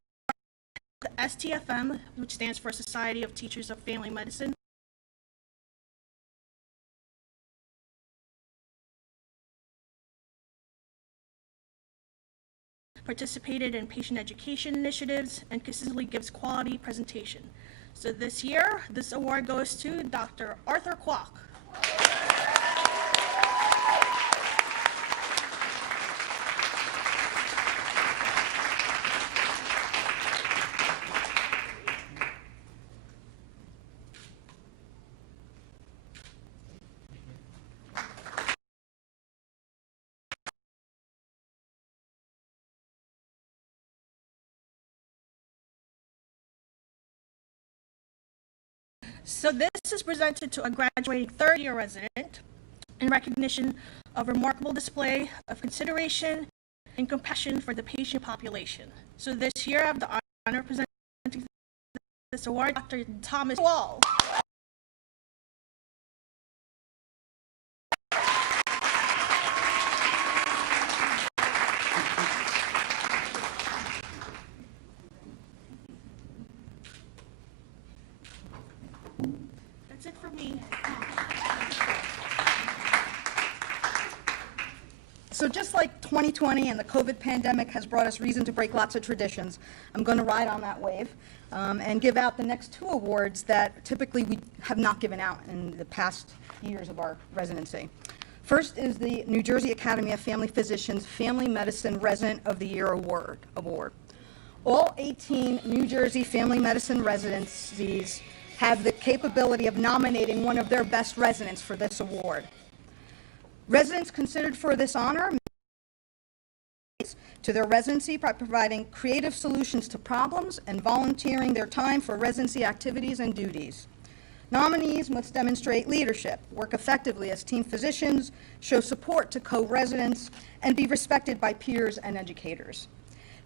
the STFM, which stands for Society of Teachers of Family Medicine. Participated in patient education initiatives and consistently gives quality presentation. So this year, this award goes to Dr. Arthur Kwok. So this is presented to a graduating third-year resident in recognition of remarkable display of consideration and compassion for the patient population. So this year I have the honor of presenting this award, Dr. Thomas Wall. That's it for me. So just like 2020 and the COVID pandemic has brought us reason to break lots of traditions, I'm going to ride on that wave and give out the next two awards that typically we have not given out in the past years of our residency. First is the New Jersey Academy of Family Physicians Family Medicine Resident of the Year Award. All 18 New Jersey family medicine residencies have the capability of nominating one of their best residents for this award. Residents considered for this honor to their residency by providing creative solutions to problems and volunteering their time for residency activities and duties. Nominees must demonstrate leadership, work effectively as team physicians, show support to co-residents, and be respected by peers and educators.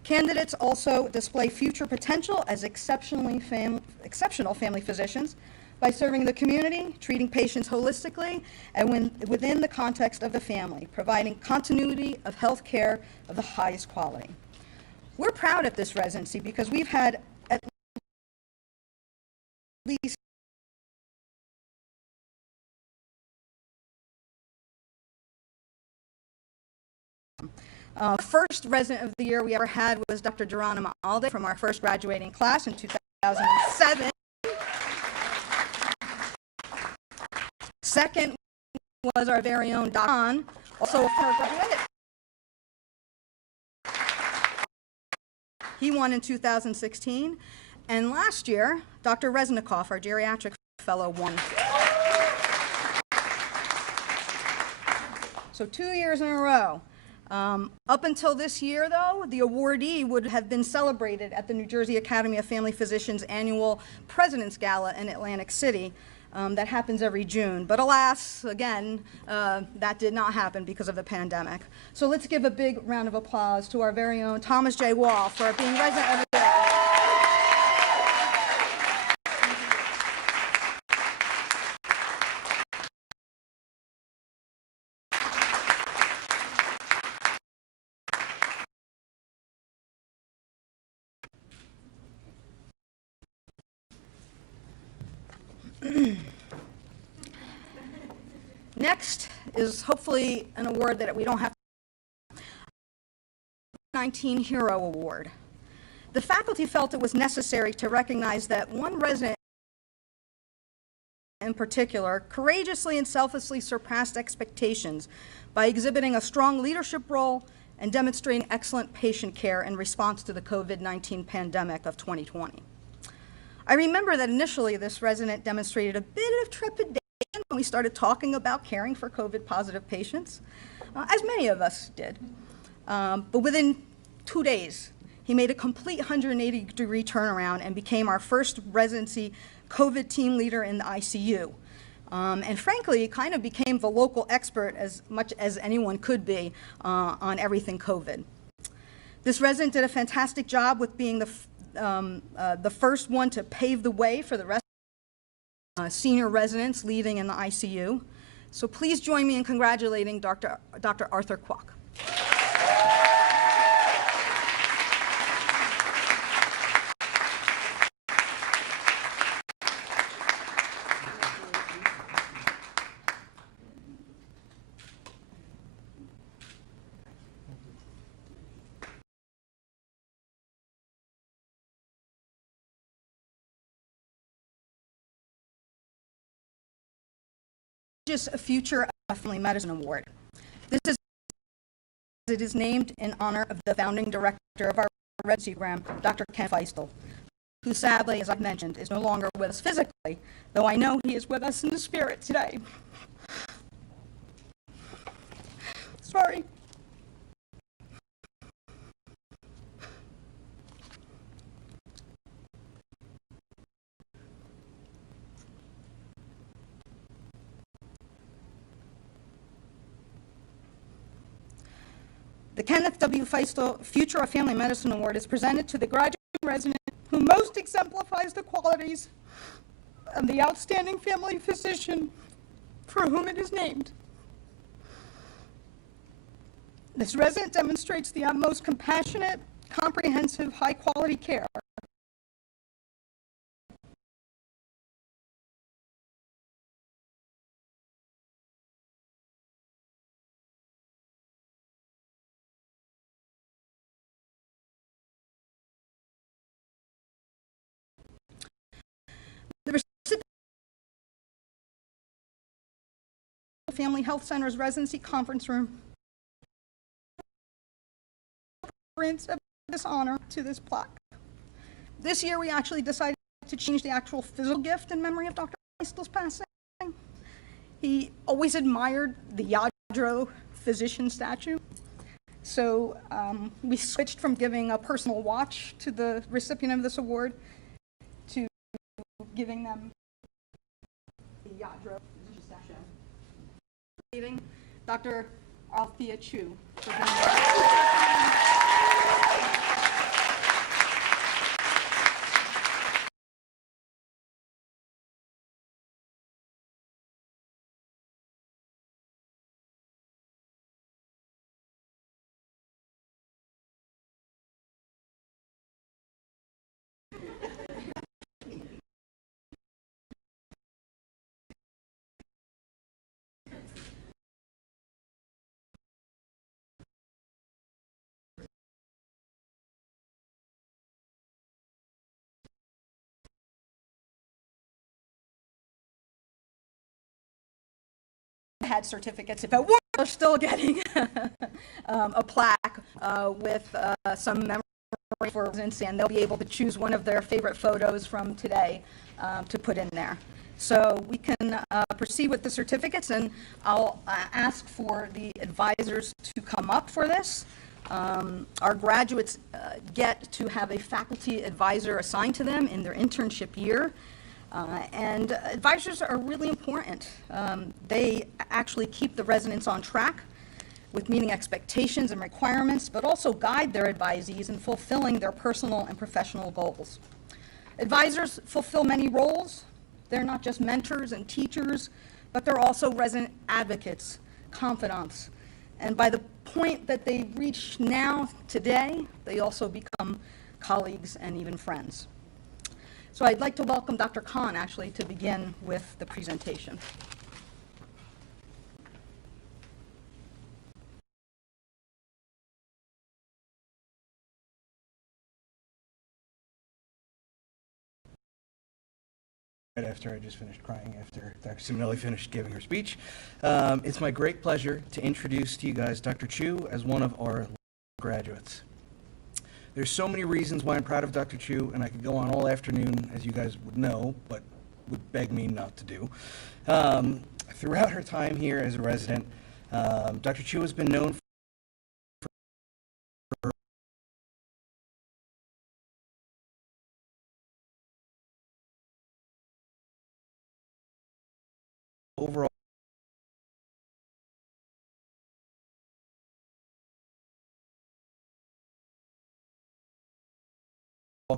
Candidates also display future potential as exceptional family physicians by serving the community, treating patients holistically, and within the context of the family, providing continuity of health care of the highest quality. We're proud at this residency because we've had at least first resident of the year we ever had was Dr. Geronimo Alde from our first graduating class in 2007. Second was our very own Don, also a former graduate. He won in 2016. And last year, Dr. Resnikoff, our geriatric fellow, won. So 2 years in a row. Up until this year, though, the awardee would have been celebrated at the New Jersey Academy of Family Physicians annual President's Gala in Atlantic City. That happens every June. But alas, again, that did not happen because of the pandemic. So let's give a big round of applause to our very own Thomas J. Wall for being resident of the year. Next is hopefully an award that we don't have to. 19 Hero Award. The faculty felt it was necessary to recognize that one resident in particular courageously and selflessly surpassed expectations by exhibiting a strong leadership role and demonstrating excellent patient care in response to the COVID-19 pandemic of 2020. I remember that initially this resident demonstrated a bit of trepidation when we started talking about caring for COVID-positive patients, as many of us did. But within 2 days, he made a complete 180-degree turnaround and became our first residency COVID team leader in the ICU. And frankly, kind of became the local expert as much as anyone could be on everything COVID. This resident did a fantastic job with being the first one to pave the way for the rest of senior residents leaving in the ICU. So please join me in congratulating Dr. Arthur Kwok. prestigious Future of Family Medicine Award. It is named in honor of the founding director of our residency program, Dr. Ken Feistel, who sadly, as I've mentioned, is no longer with us physically, though I know he is with us in the spirit today. Sorry. The Kenneth W. Feistel Future of Family Medicine Award is presented to the graduate resident who most exemplifies the qualities of the outstanding family physician for whom it is named. This resident demonstrates the utmost compassionate, comprehensive, high-quality care Family Health Center's Residency Conference Room. Of this honor to this plaque. This year we actually decided to change the actual physical gift in memory of Dr. Feistel's passing. He always admired the Yadro physician statue. So we switched from giving a personal watch to the recipient of this award to giving them the Yadro physician statue. Dr. Althea Chu. Had certificates. If it were, they're still getting a plaque with some memory for residency, and they'll be able to choose one of their favorite photos from today to put in there. So we can proceed with the certificates, and I'll ask for the advisors to come up for this. Our graduates get to have a faculty advisor assigned to them in their internship year. And advisors are really important. They actually keep the residents on track with meeting expectations and requirements, but also guide their advisees in fulfilling their personal and professional goals. Advisors fulfill many roles. They're not just mentors and teachers, but they're also resident advocates, confidants. And by the point that they reach now, today, they also become colleagues and even friends. So I'd like to welcome Dr. Khan, actually, to begin with the presentation. Right after I just finished crying, after Dr. Simonelli finished giving her speech. It's my great pleasure to introduce to you guys Dr. Chu as one of our graduates. There's so many reasons why I'm proud of Dr. Chu, and I could go on all afternoon, as you guys would know, but would beg me not to do. Throughout her time here as a resident, Dr. Chu has been known for overall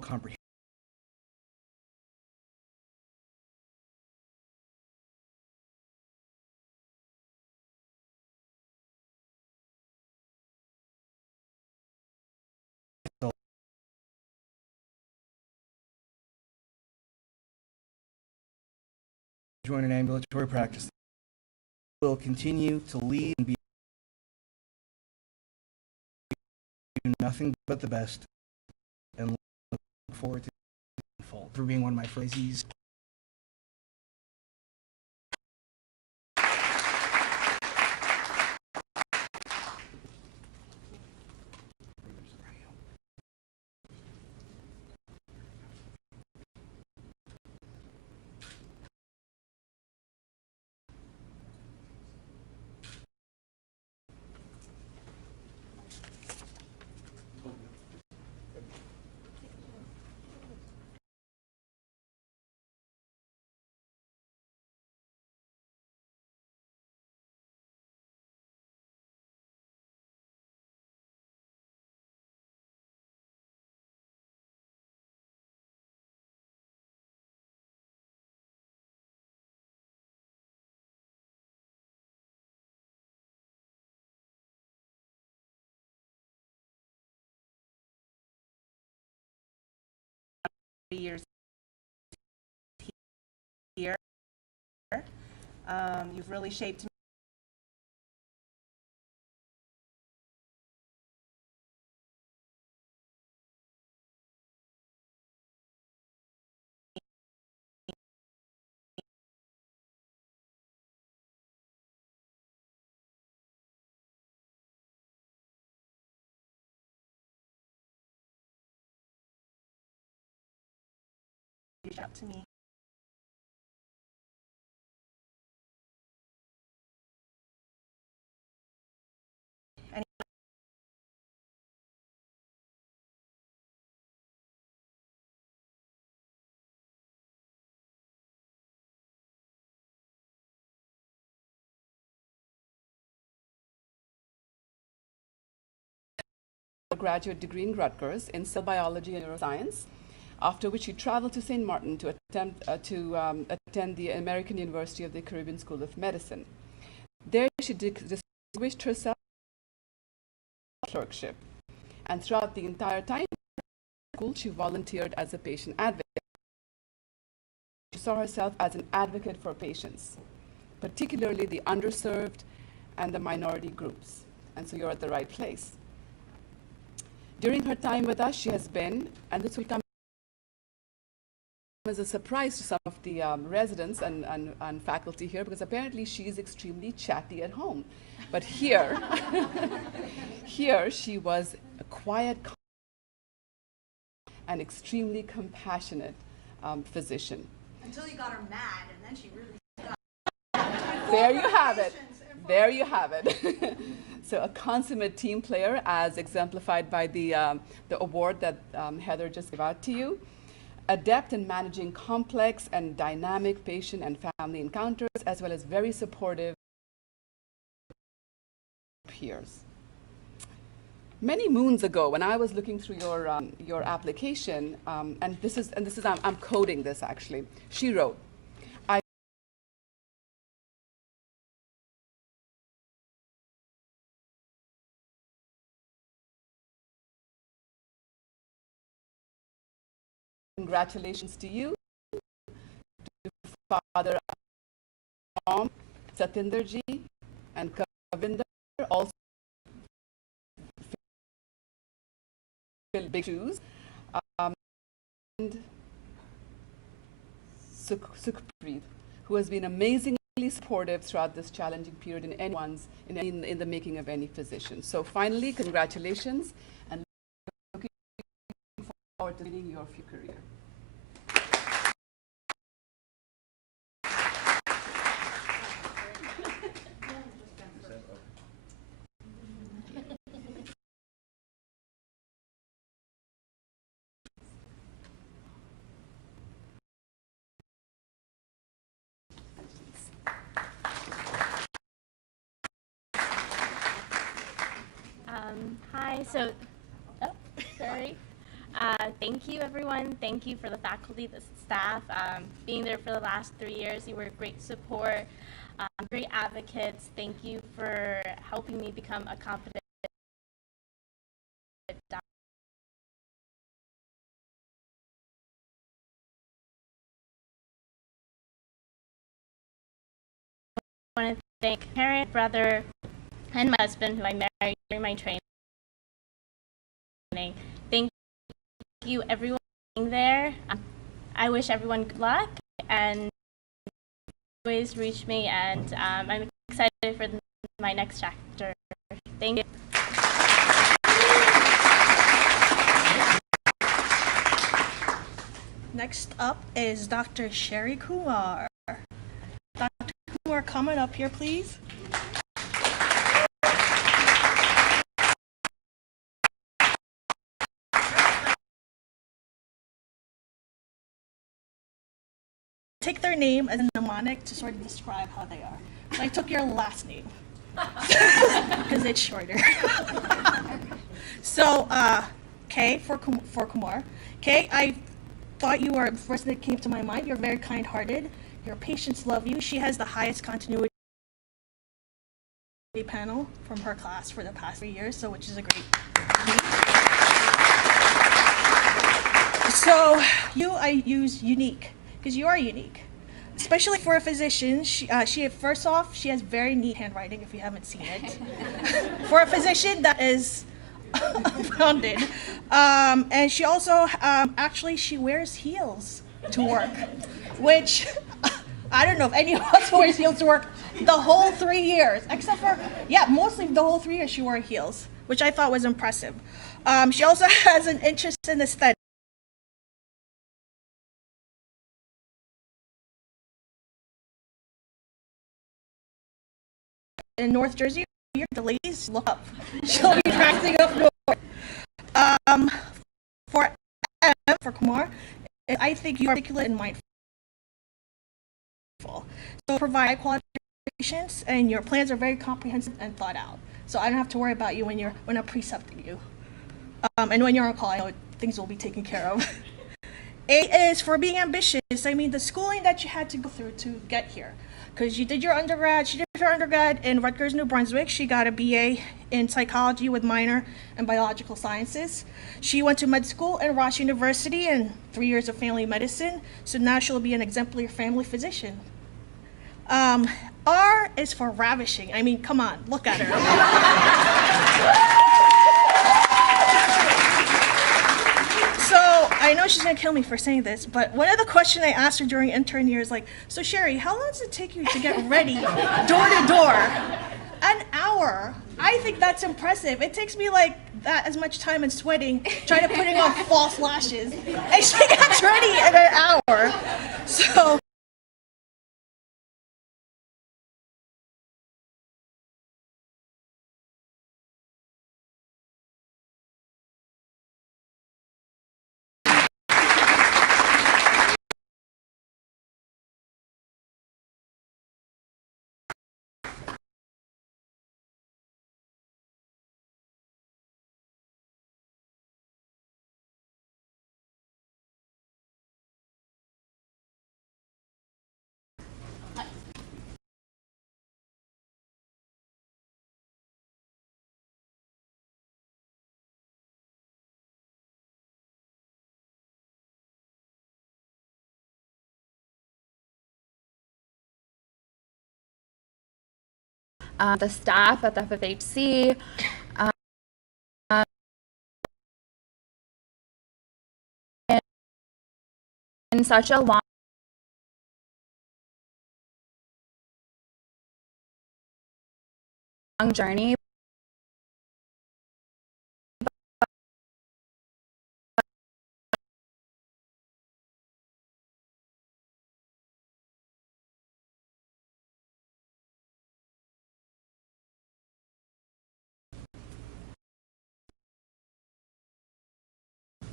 comprehensive. Join an ambulatory practice will continue to lead and be nothing but the best, and look forward to for being one of my phrases. years here. You've really shaped reach out to me. A graduate degree in Rutgers in cell biology and neuroscience, after which she traveled to St. Martin to attend the American University of the Caribbean School of Medicine. There she distinguished herself in clerkship, and throughout the entire time at school, she volunteered as a patient advocate. She saw herself as an advocate for patients, particularly the underserved and the minority groups, and so you're at the right place. During her time with us, she has been, and this will come as a surprise to some of the residents and faculty here, because apparently she is extremely chatty at home. But here, here she was a quiet and extremely compassionate physician. Until you got her mad, and then she really got There you have it. There you have it. So a consummate team player, as exemplified by the award that Heather just gave out to you. Adept in managing complex and dynamic patient and family encounters, as well as very supportive peers. Many moons ago, when I was looking through your application, and this is I'm coding this actually. She wrote, congratulations to you, to Father Om, Satinderji, and Kavinder, also fill big shoes, and Sukhpreet, who has been amazingly supportive throughout this challenging period in the making of any physician. So finally, congratulations, and looking forward to leading your career. Hi, sorry. Thank you, everyone. Thank you for the faculty, the staff, being there for the last 3 years. You were great support, great advocates. Thank you for helping me become a competent doctor. I want to thank parent, brother, and my husband, who I married during my training. Thank you, everyone, for being there. I wish everyone good luck, and always reach me, and I'm excited for my next chapter. Thank you. Next up is Dr. Sherry Kumar. Dr. Kumar, comment up here, please. Take their name as a mnemonic to sort of describe how they are. So I took your last name because it's shorter. So, K for Kumar. K, I thought you were, the first thing that came to my mind, you're very kind-hearted. Your patients love you. She has the highest continuity panel from her class for the past 3 years, so which is a great feat. So I use unique, because you are unique. Especially for a physician, first off, she has very neat handwriting, if you haven't seen it. For a physician, that is rounded. And she also, actually, she wears heels to work, which I don't know if any of us wears heels to work the whole 3 years, except for, mostly the whole 3 years she wore heels, which I thought was impressive. She also has an interest in aesthetics. In North Jersey, the ladies look up. She'll be practicing up north. For Kumar, I think you are articulate and mindful. So provide quality patients, and your plans are very comprehensive and thought out. So I don't have to worry about you when I'm precepting you. And when you're on call, I know things will be taken care of. A is for being ambitious. I mean, the schooling that you had to go through to get here. Because she did her undergrad in Rutgers, New Brunswick. She got a BA in psychology with minor in biological sciences. She went to med school at Ross University and 3 years of family medicine. So now she'll be an exemplary family physician. R is for ravishing. I mean, come on, look at her. So I know she's gonna kill me for saying this, but one of the questions I asked her during intern year is like, so Sherry, how long does it take you to get ready door to door? An hour. I think that's impressive. It takes me like that as much time and sweating, trying to putting on false lashes, and she gets ready in an hour. So. The staff at the FFHC, in such a long journey.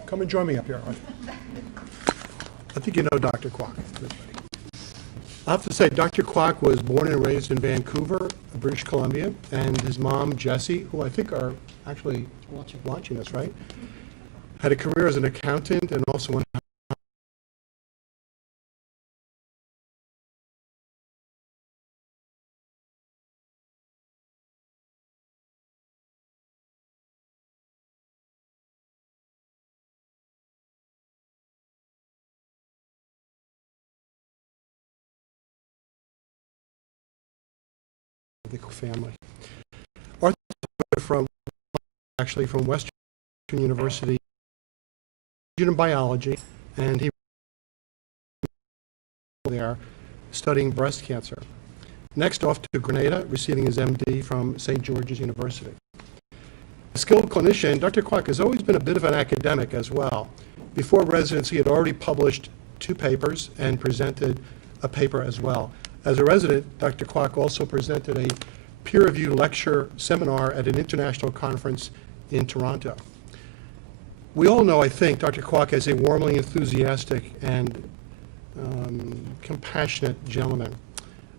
Come and join me up here. I think you know Dr. Kwok. I have to say, Dr. Kwok was born and raised in Vancouver, British Columbia, and his mom, Jessie, who I think are actually watching us, right? Had a career as an accountant and also went the family. Arthur from Western University in biology, and he there studying breast cancer. Next off to Grenada, receiving his MD from St. George's University. A skilled clinician, Dr. Kwok has always been a bit of an academic as well. Before residency, he had already published 2 papers and presented a paper as well. As a resident, Dr. Kwok also presented a peer-reviewed lecture seminar at an international conference in Toronto. We all know, I think, Dr. Kwok as a warmly enthusiastic and compassionate gentleman.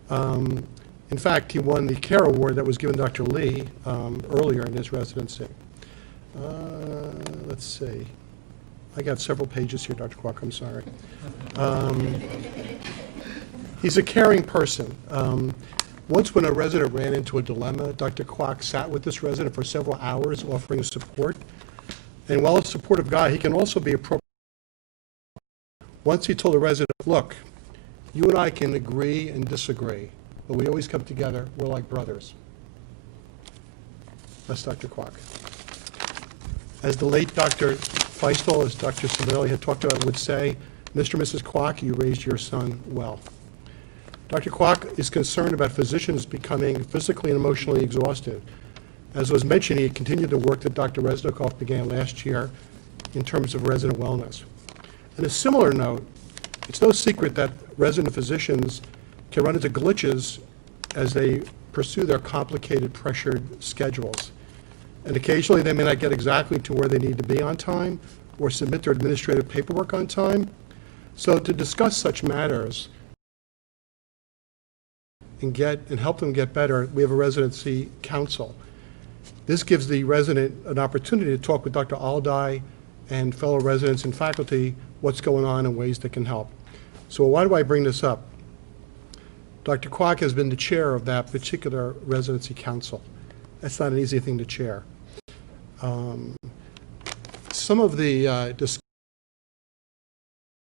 In fact, he won the CARE Award that was given Dr. Lee earlier in his residency. Let's see. I got several pages here, Dr. Kwok, I'm sorry. He's a caring person. Once when a resident ran into a dilemma, Dr. Kwok sat with this resident for several hours offering support. And while a supportive guy, he can also be appropriate Once he told the resident, look, you and I can agree and disagree, but we always come together. We're like brothers. That's Dr. Kwok. As the late Dr. Feistel, as Dr. Savelli had talked about, would say, Mr. and Mrs. Kwok, you raised your son well. Dr. Kwok is concerned about physicians becoming physically and emotionally exhausted. As was mentioned, he continued the work that Dr. Resnikoff began last year in terms of resident wellness. On a similar note, it's no secret that resident physicians can run into glitches as they pursue their complicated, pressured schedules. And occasionally they may not get exactly to where they need to be on time or submit their administrative paperwork on time. So to discuss such matters and help them get better, we have a residency council. This gives the resident an opportunity to talk with Dr. Aldai and fellow residents and faculty what's going on and ways that can help. So why do I bring this up? Dr. Kwok has been the chair of that particular residency council. That's not an easy thing to chair. Some of the discussions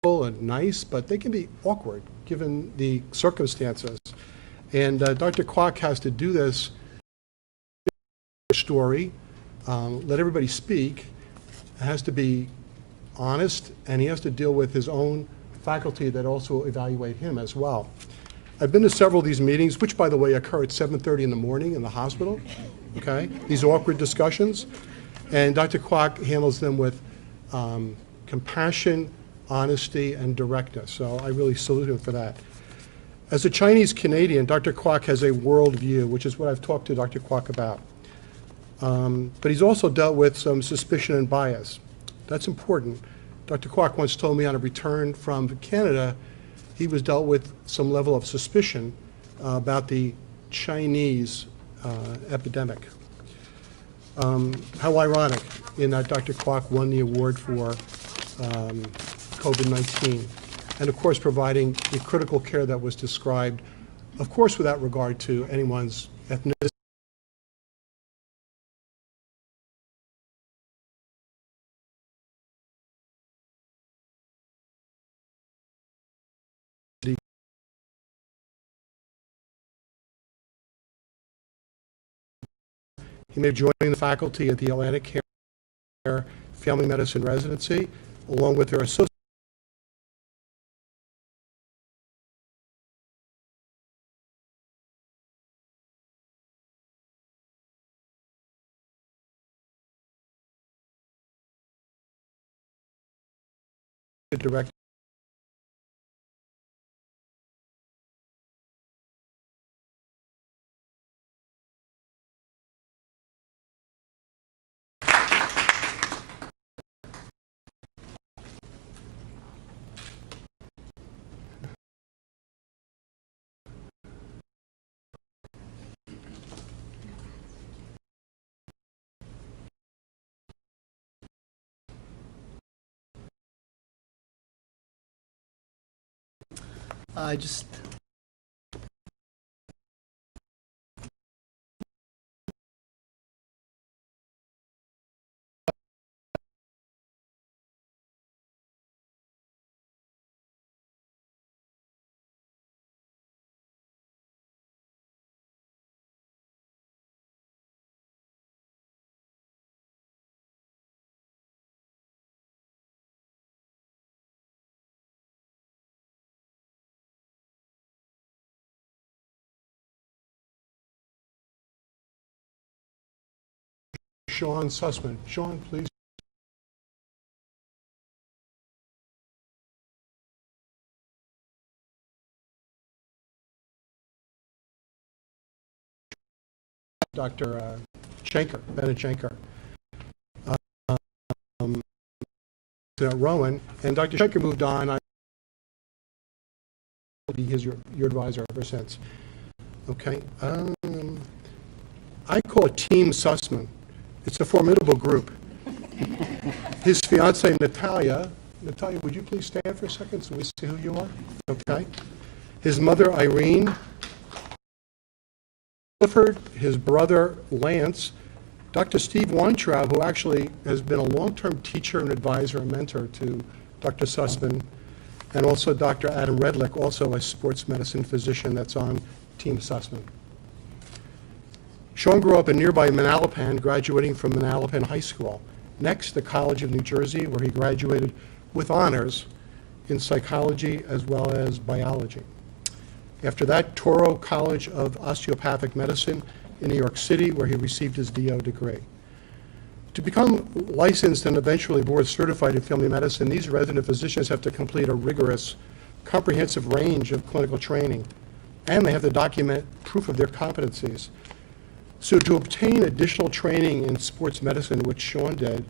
are nice, but they can be awkward given the circumstances. And Dr. Kwok has to do this story, let everybody speak. It has to be honest, and he has to deal with his own faculty that also evaluate him as well. I've been to several of these meetings, which, by the way, occur at 7:30 in the morning in the hospital, okay? These awkward discussions. And Dr. Kwok handles them with compassion, honesty, and directness. So I really salute him for that. As a Chinese Canadian, Dr. Kwok has a world view, which is what I've talked to Dr. Kwok about. But he's also dealt with some suspicion and bias. That's important. Dr. Kwok once told me on a return from Canada, he was dealt with some level of suspicion about the Chinese epidemic. How ironic in that Dr. Kwok won the award for COVID-19, and of course providing the critical care that was described, of course without regard to anyone's ethnicity. He may be joining the faculty at the Atlantic Care Family Medicine Residency, along with their associate director. I just Sean Sussman. Sean, please. Dr. Schenker, Bennett Schenker. Rowan, and Dr. Schenker moved on. He's your advisor ever since. Okay. I call it Team Sussman. It's a formidable group. His fiancee, Natalia, would you please stand for a second so we see who you are? Okay. His mother, Irene, Clifford, his brother, Lance, Dr. Steve Weintraub, who actually has been a long-term teacher and advisor and mentor to Dr. Sussman, and also Dr. Adam Redlick, also a sports medicine physician that's on team assessment. Sean grew up in nearby Manalapan, graduating from Manalapan High School. Next, the College of New Jersey, where he graduated with honors in psychology as well as biology. After that, Toro College of Osteopathic Medicine in New York City, where he received his DO degree. To become licensed and eventually board certified in family medicine, these resident physicians have to complete a rigorous, comprehensive range of clinical training, and they have to document proof of their competencies. So to obtain additional training in sports medicine, which Sean did,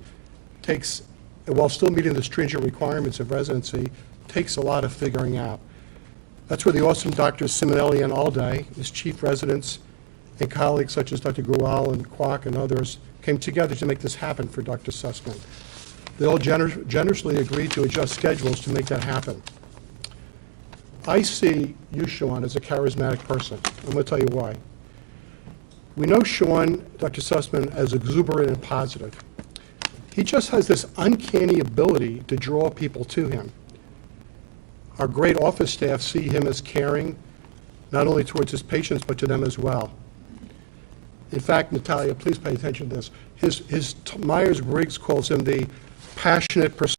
takes, while still meeting the stringent requirements of residency, takes a lot of figuring out. That's where the awesome Drs. Simonelli and Alday, his chief residents, and colleagues such as Dr. Gruel and Kwok and others came together to make this happen for Dr. Sussman. They all generously agreed to adjust schedules to make that happen. I see you, Sean, as a charismatic person. I'm going to tell you why. We know Sean, Dr. Sussman, as exuberant and positive. He just has this uncanny ability to draw people to him. Our great office staff see him as caring, not only towards his patients, but to them as well. In fact, Natalia, please pay attention to this. His Myers-Briggs calls him the passionate persuader.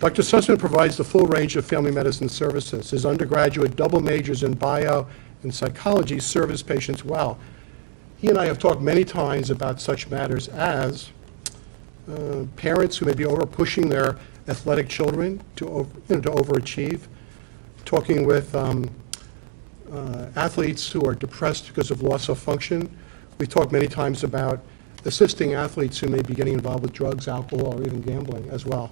Dr. Sussman provides the full range of family medicine services. His undergraduate double majors in bio and psychology serve his patients well. He and I have talked many times about such matters as parents who may be over-pushing their athletic children to overachieve, talking with athletes who are depressed because of loss of function. We've talked many times about assisting athletes who may be getting involved with drugs, alcohol, or even gambling as well.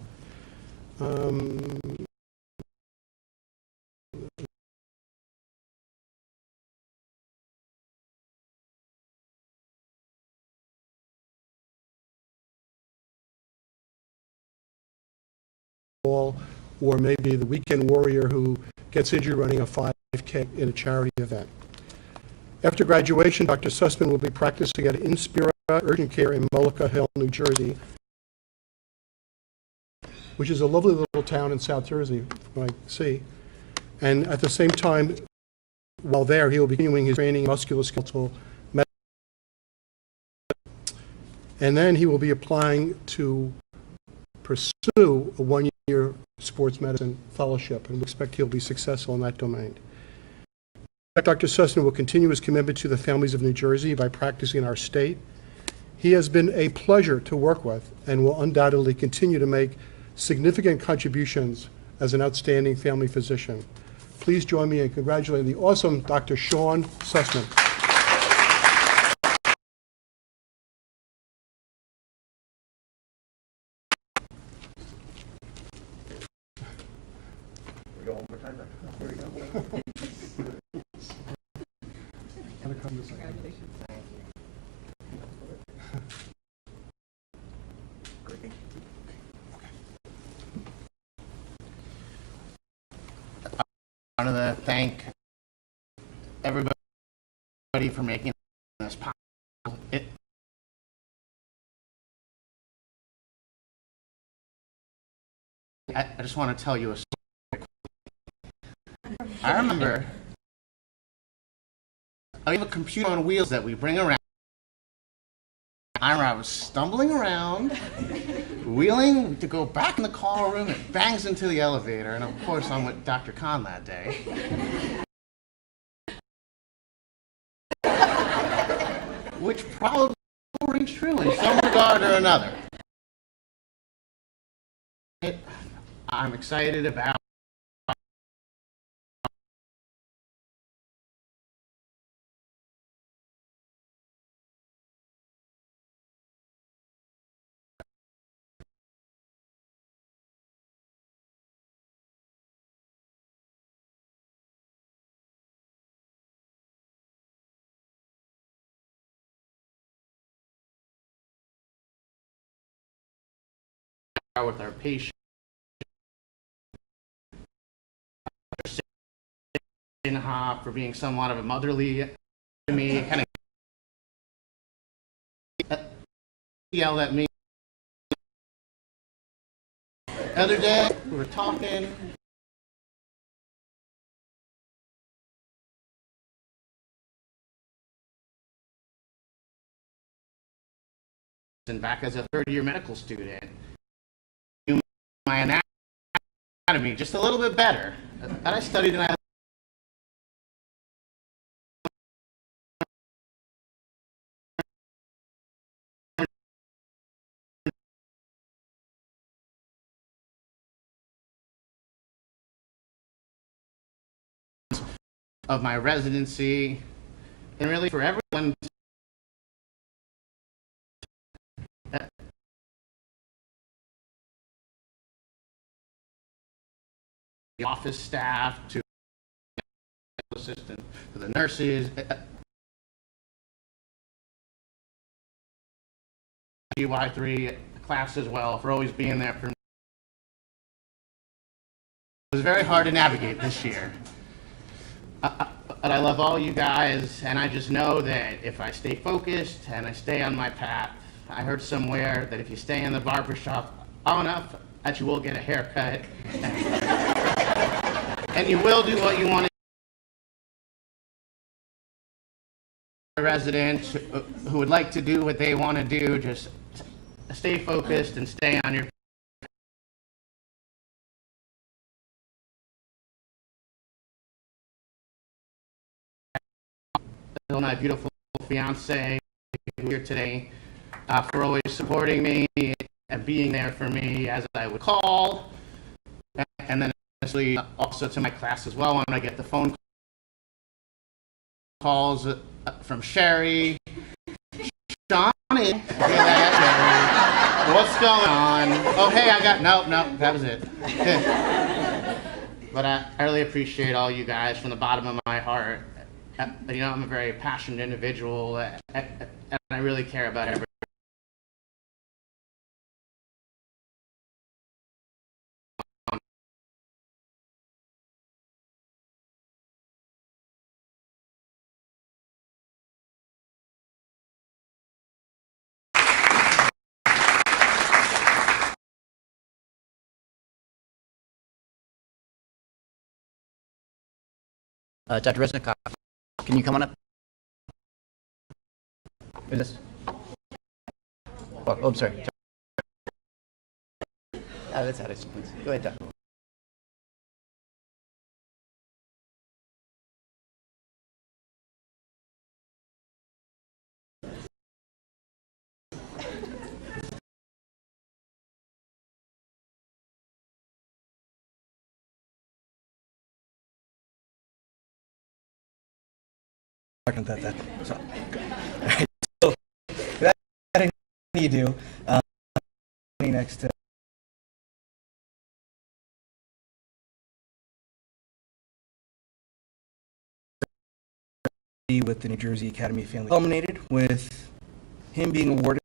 Or maybe the weekend warrior who gets injured running a 5K in a charity event. After graduation, Dr. Sussman will be practicing at Inspira Urgent Care in Mullica Hill, New Jersey, which is a lovely little town in South Jersey, from what I see. And at the same time, while there, he will be continuing his training in musculoskeletal medicine. And then he will be applying to pursue a one-year sports medicine fellowship, and we expect he'll be successful in that domain. Dr. Sussman will continue his commitment to the families of New Jersey by practicing in our state. He has been a pleasure to work with and will undoubtedly continue to make significant contributions as an outstanding family physician. Please join me in congratulating the awesome Dr. Sean Sussman. I wanted to thank everybody for making this possible. I just want to tell you a story. I remember we have a computer on wheels that we bring around. I was stumbling around, wheeling to go back in the call room. It bangs into the elevator, and of course I'm with Dr. Khan that day. Which probably rings true in some regard or another. I'm excited about with our patients. Sinha for being somewhat of a motherly to me, kind of yelled at me. The other day, we were talking. And back as a third-year medical student, knew my anatomy just a little bit better. And I studied and I of my residency, and really for everyone. The office staff, to the assistant, to the nurses, GY3 class as well, for always being there for me. It was very hard to navigate this year. But I love all you guys, and I just know that if I stay focused and I stay on my path, I heard somewhere that if you stay in the barbershop long enough, that you will get a haircut, and you will do what you want to do. Residents who would like to do what they want to do, just stay focused and stay on your my beautiful fiance here today for always supporting me and being there for me as I would call, and then especially also to my class as well when I get the phone calls from Sherry, Shawnee, what's going on? Oh hey, no, that was it. But I really appreciate all you guys from the bottom of my heart. You know, I'm a very passionate individual, and I really care about everyone. Dr. Resnick, can you come on up? Is this? Oh, I'm sorry. That's how it is. Please. Go ahead, Doc. So that you do next to with the New Jersey Academy of Family culminated with him being awarded.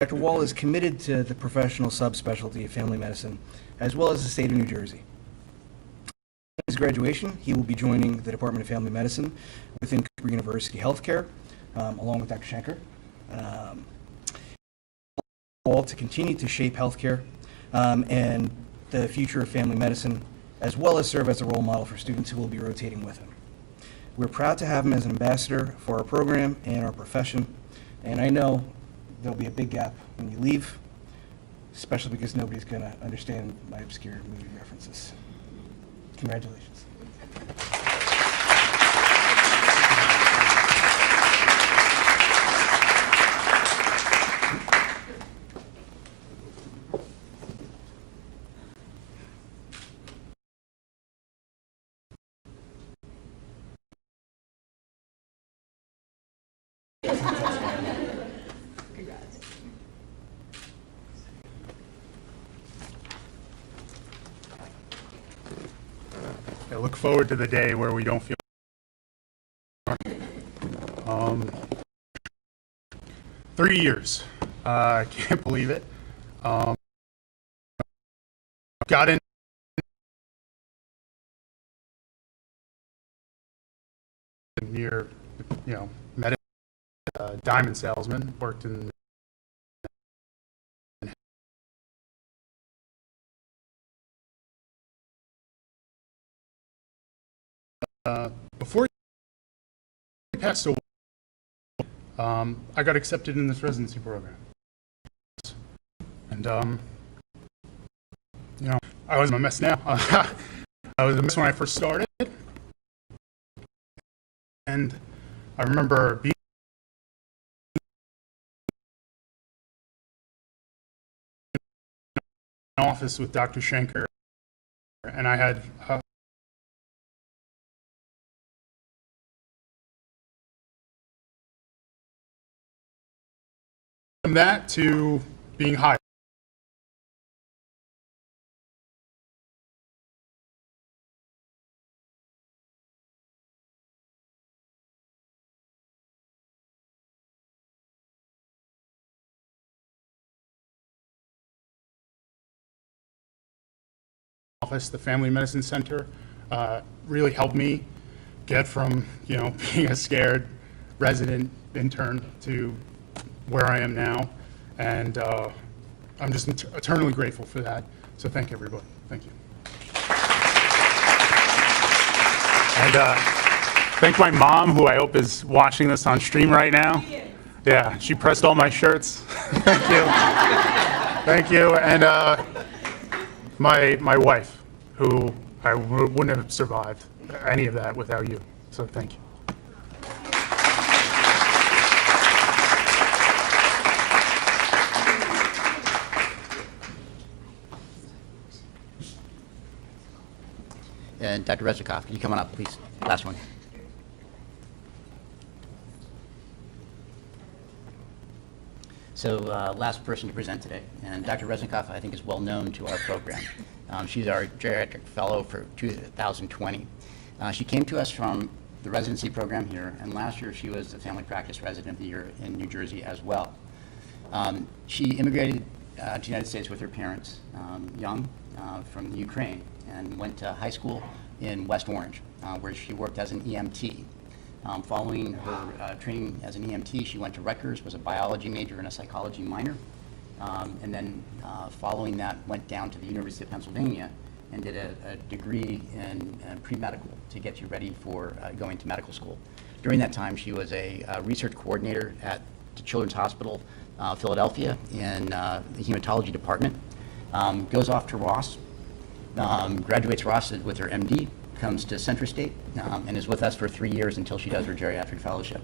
Dr. Wall is committed to the professional subspecialty of family medicine as well as the state of New Jersey. His graduation, he will be joining the Department of Family Medicine within Cooper University Healthcare, along with Dr. Schenker, all to continue to shape healthcare and the future of family medicine, as well as serve as a role model for students who will be rotating with him. We're proud to have him as an ambassador for our program and our profession, and I know there'll be a big gap when you leave, especially because nobody's going to understand my obscure movie references. Congratulations. I look forward to the day where we don't feel 3 years. I can't believe it. Got in near, medicine a diamond salesman, worked in before he passed away, I got accepted in this residency program. And, you know, I was a mess now. I was a mess when I first started. And I remember being in office with Dr. Schenker, and I had from that to being hired. Office, the Family Medicine Center, really helped me get from, you know, being a scared resident intern to where I am now, and I'm just eternally grateful for that. So thank everybody. Thank you. And thank my mom, who I hope is watching this on stream right now. Yeah, she pressed all my shirts. Thank you. Thank you. And my wife, who I wouldn't have survived any of that without you. So thank you. And Dr. Reznikov, can you come on up, please? Last one. So last person to present today, and Dr. Reznikov, I think, is well known to our program. She's our geriatric fellow for 2020. She came to us from the residency program here, and last year she was the family practice resident of the year in New Jersey as well. She immigrated to the United States with her parents, young, from Ukraine, and went to high school in West Orange, where she worked as an EMT. Following her training as an EMT, she went to Rutgers, was a biology major and a psychology minor, and then following that went down to the University of Pennsylvania and did a degree in pre-medical to get you ready for going to medical school. During that time, she was a research coordinator at the Children's Hospital, Philadelphia, in the hematology department. Goes off to Ross, graduates Ross with her MD, comes to CentraState, and is with us for 3 years until she does her geriatric fellowship.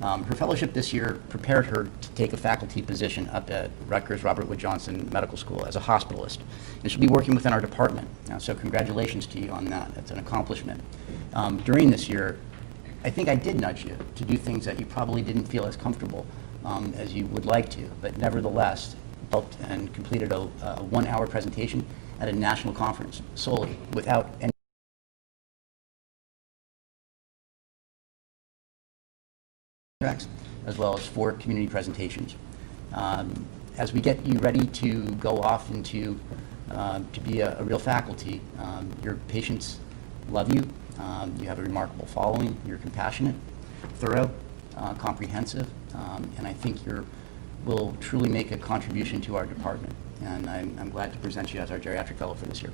Her fellowship this year prepared her to take a faculty position up at Rutgers Robert Wood Johnson Medical School as a hospitalist, and she'll be working within our department. So congratulations to you on that. That's an accomplishment. During this year, I think I did nudge you to do things that you probably didn't feel as comfortable as you would like to, but nevertheless helped and completed a 1-hour presentation at a national conference solely without any as well as 4 community presentations. As we get you ready to go off into to be a real faculty, your patients love you, you have a remarkable following, you're compassionate, thorough, comprehensive, and I think you will truly make a contribution to our department. And I'm glad to present you as our geriatric fellow for this year.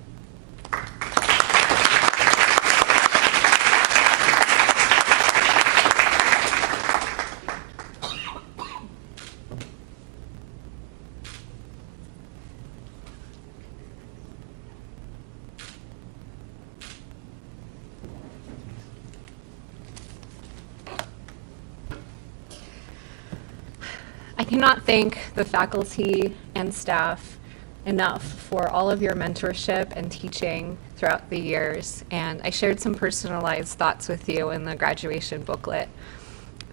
I cannot thank the faculty and staff enough for all of your mentorship and teaching throughout the years, and I shared some personalized thoughts with you in the graduation booklet.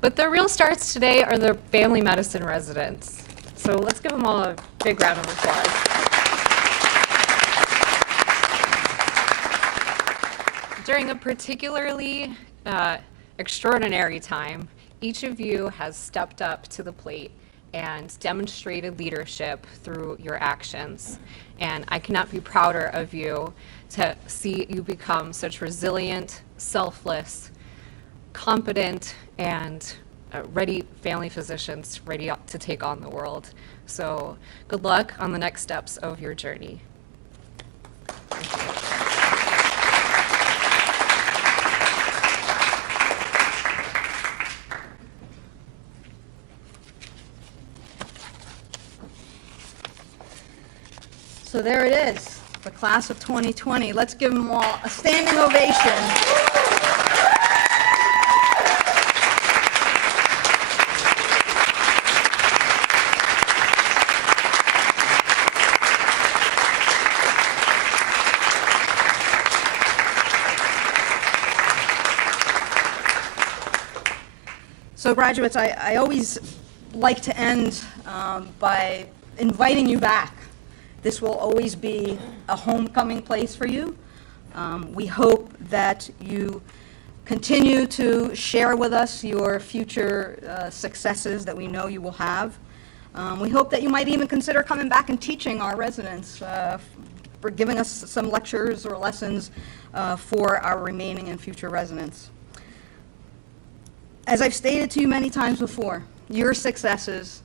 But the real stars today are the family medicine residents. So let's give them all a big round of applause. During a particularly extraordinary time, each of you has stepped up to the plate and demonstrated leadership through your actions. And I cannot be prouder of you to see you become such resilient, selfless, competent, and ready family physicians ready to take on the world. So good luck on the next steps of your journey. So there it is, the class of 2020. Let's give them all a standing ovation. So graduates, I always like to end by inviting you back. This will always be a homecoming place for you. We hope that you continue to share with us your future successes that we know you will have. We hope that you might even consider coming back and teaching our residents, for giving us some lectures or lessons for our remaining and future residents. As I've stated to you many times before, your successes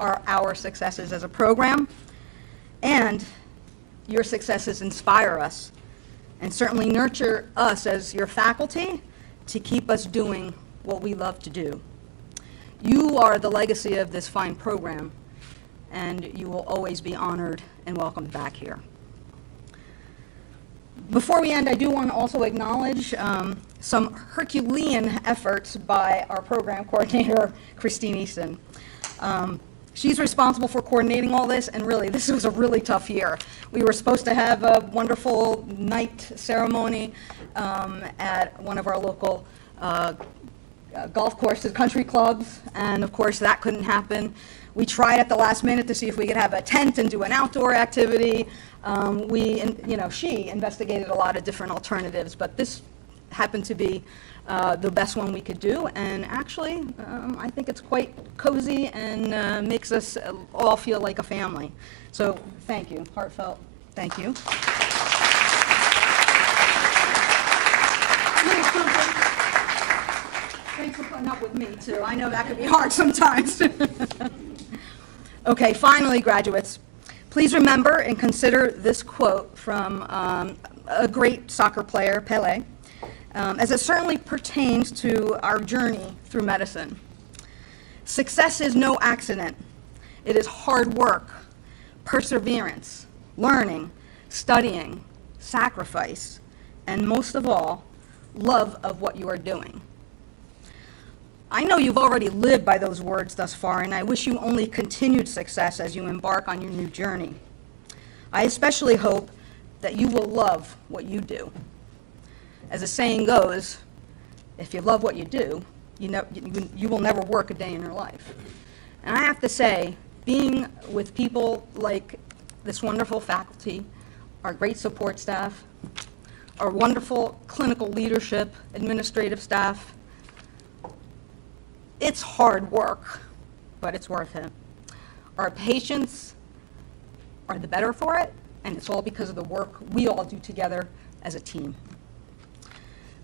are our successes as a program, and your successes inspire us and certainly nurture us as your faculty to keep us doing what we love to do. You are the legacy of this fine program, and you will always be honored and welcomed back here. Before we end, I do want to also acknowledge some Herculean efforts by our program coordinator, Christine Easton. She's responsible for coordinating all this, and really, this was a really tough year. We were supposed to have a wonderful night ceremony at one of our local golf courses, country clubs, and of course that couldn't happen. We tried at the last minute to see if we could have a tent and do an outdoor activity. She investigated a lot of different alternatives, but this happened to be the best one we could do, and actually, I think it's quite cozy and makes us all feel like a family. So thank you, heartfelt thank you. Thanks for putting up with me, too. I know that could be hard sometimes. Okay, finally, graduates, please remember and consider this quote from a great soccer player, Pelé, as it certainly pertains to our journey through medicine. Success is no accident. It is hard work, perseverance, learning, studying, sacrifice, and most of all, love of what you are doing. I know you've already lived by those words thus far, and I wish you only continued success as you embark on your new journey. I especially hope that you will love what you do. As the saying goes, if you love what you do, you will never work a day in your life. And I have to say, being with people like this wonderful faculty, our great support staff, our wonderful clinical leadership, administrative staff, it's hard work, but it's worth it. Our patients are the better for it, and it's all because of the work we all do together as a team.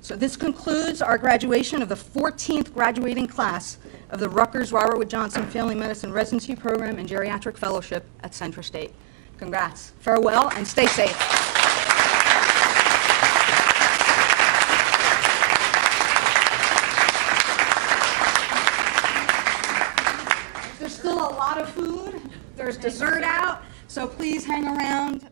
So this concludes our graduation of the 14th graduating class of the Rutgers Robert Wood Johnson Family Medicine Residency Program and Geriatric Fellowship at CentraState. Congrats, farewell, and stay safe. There's still a lot of food. There's dessert out, so please hang around.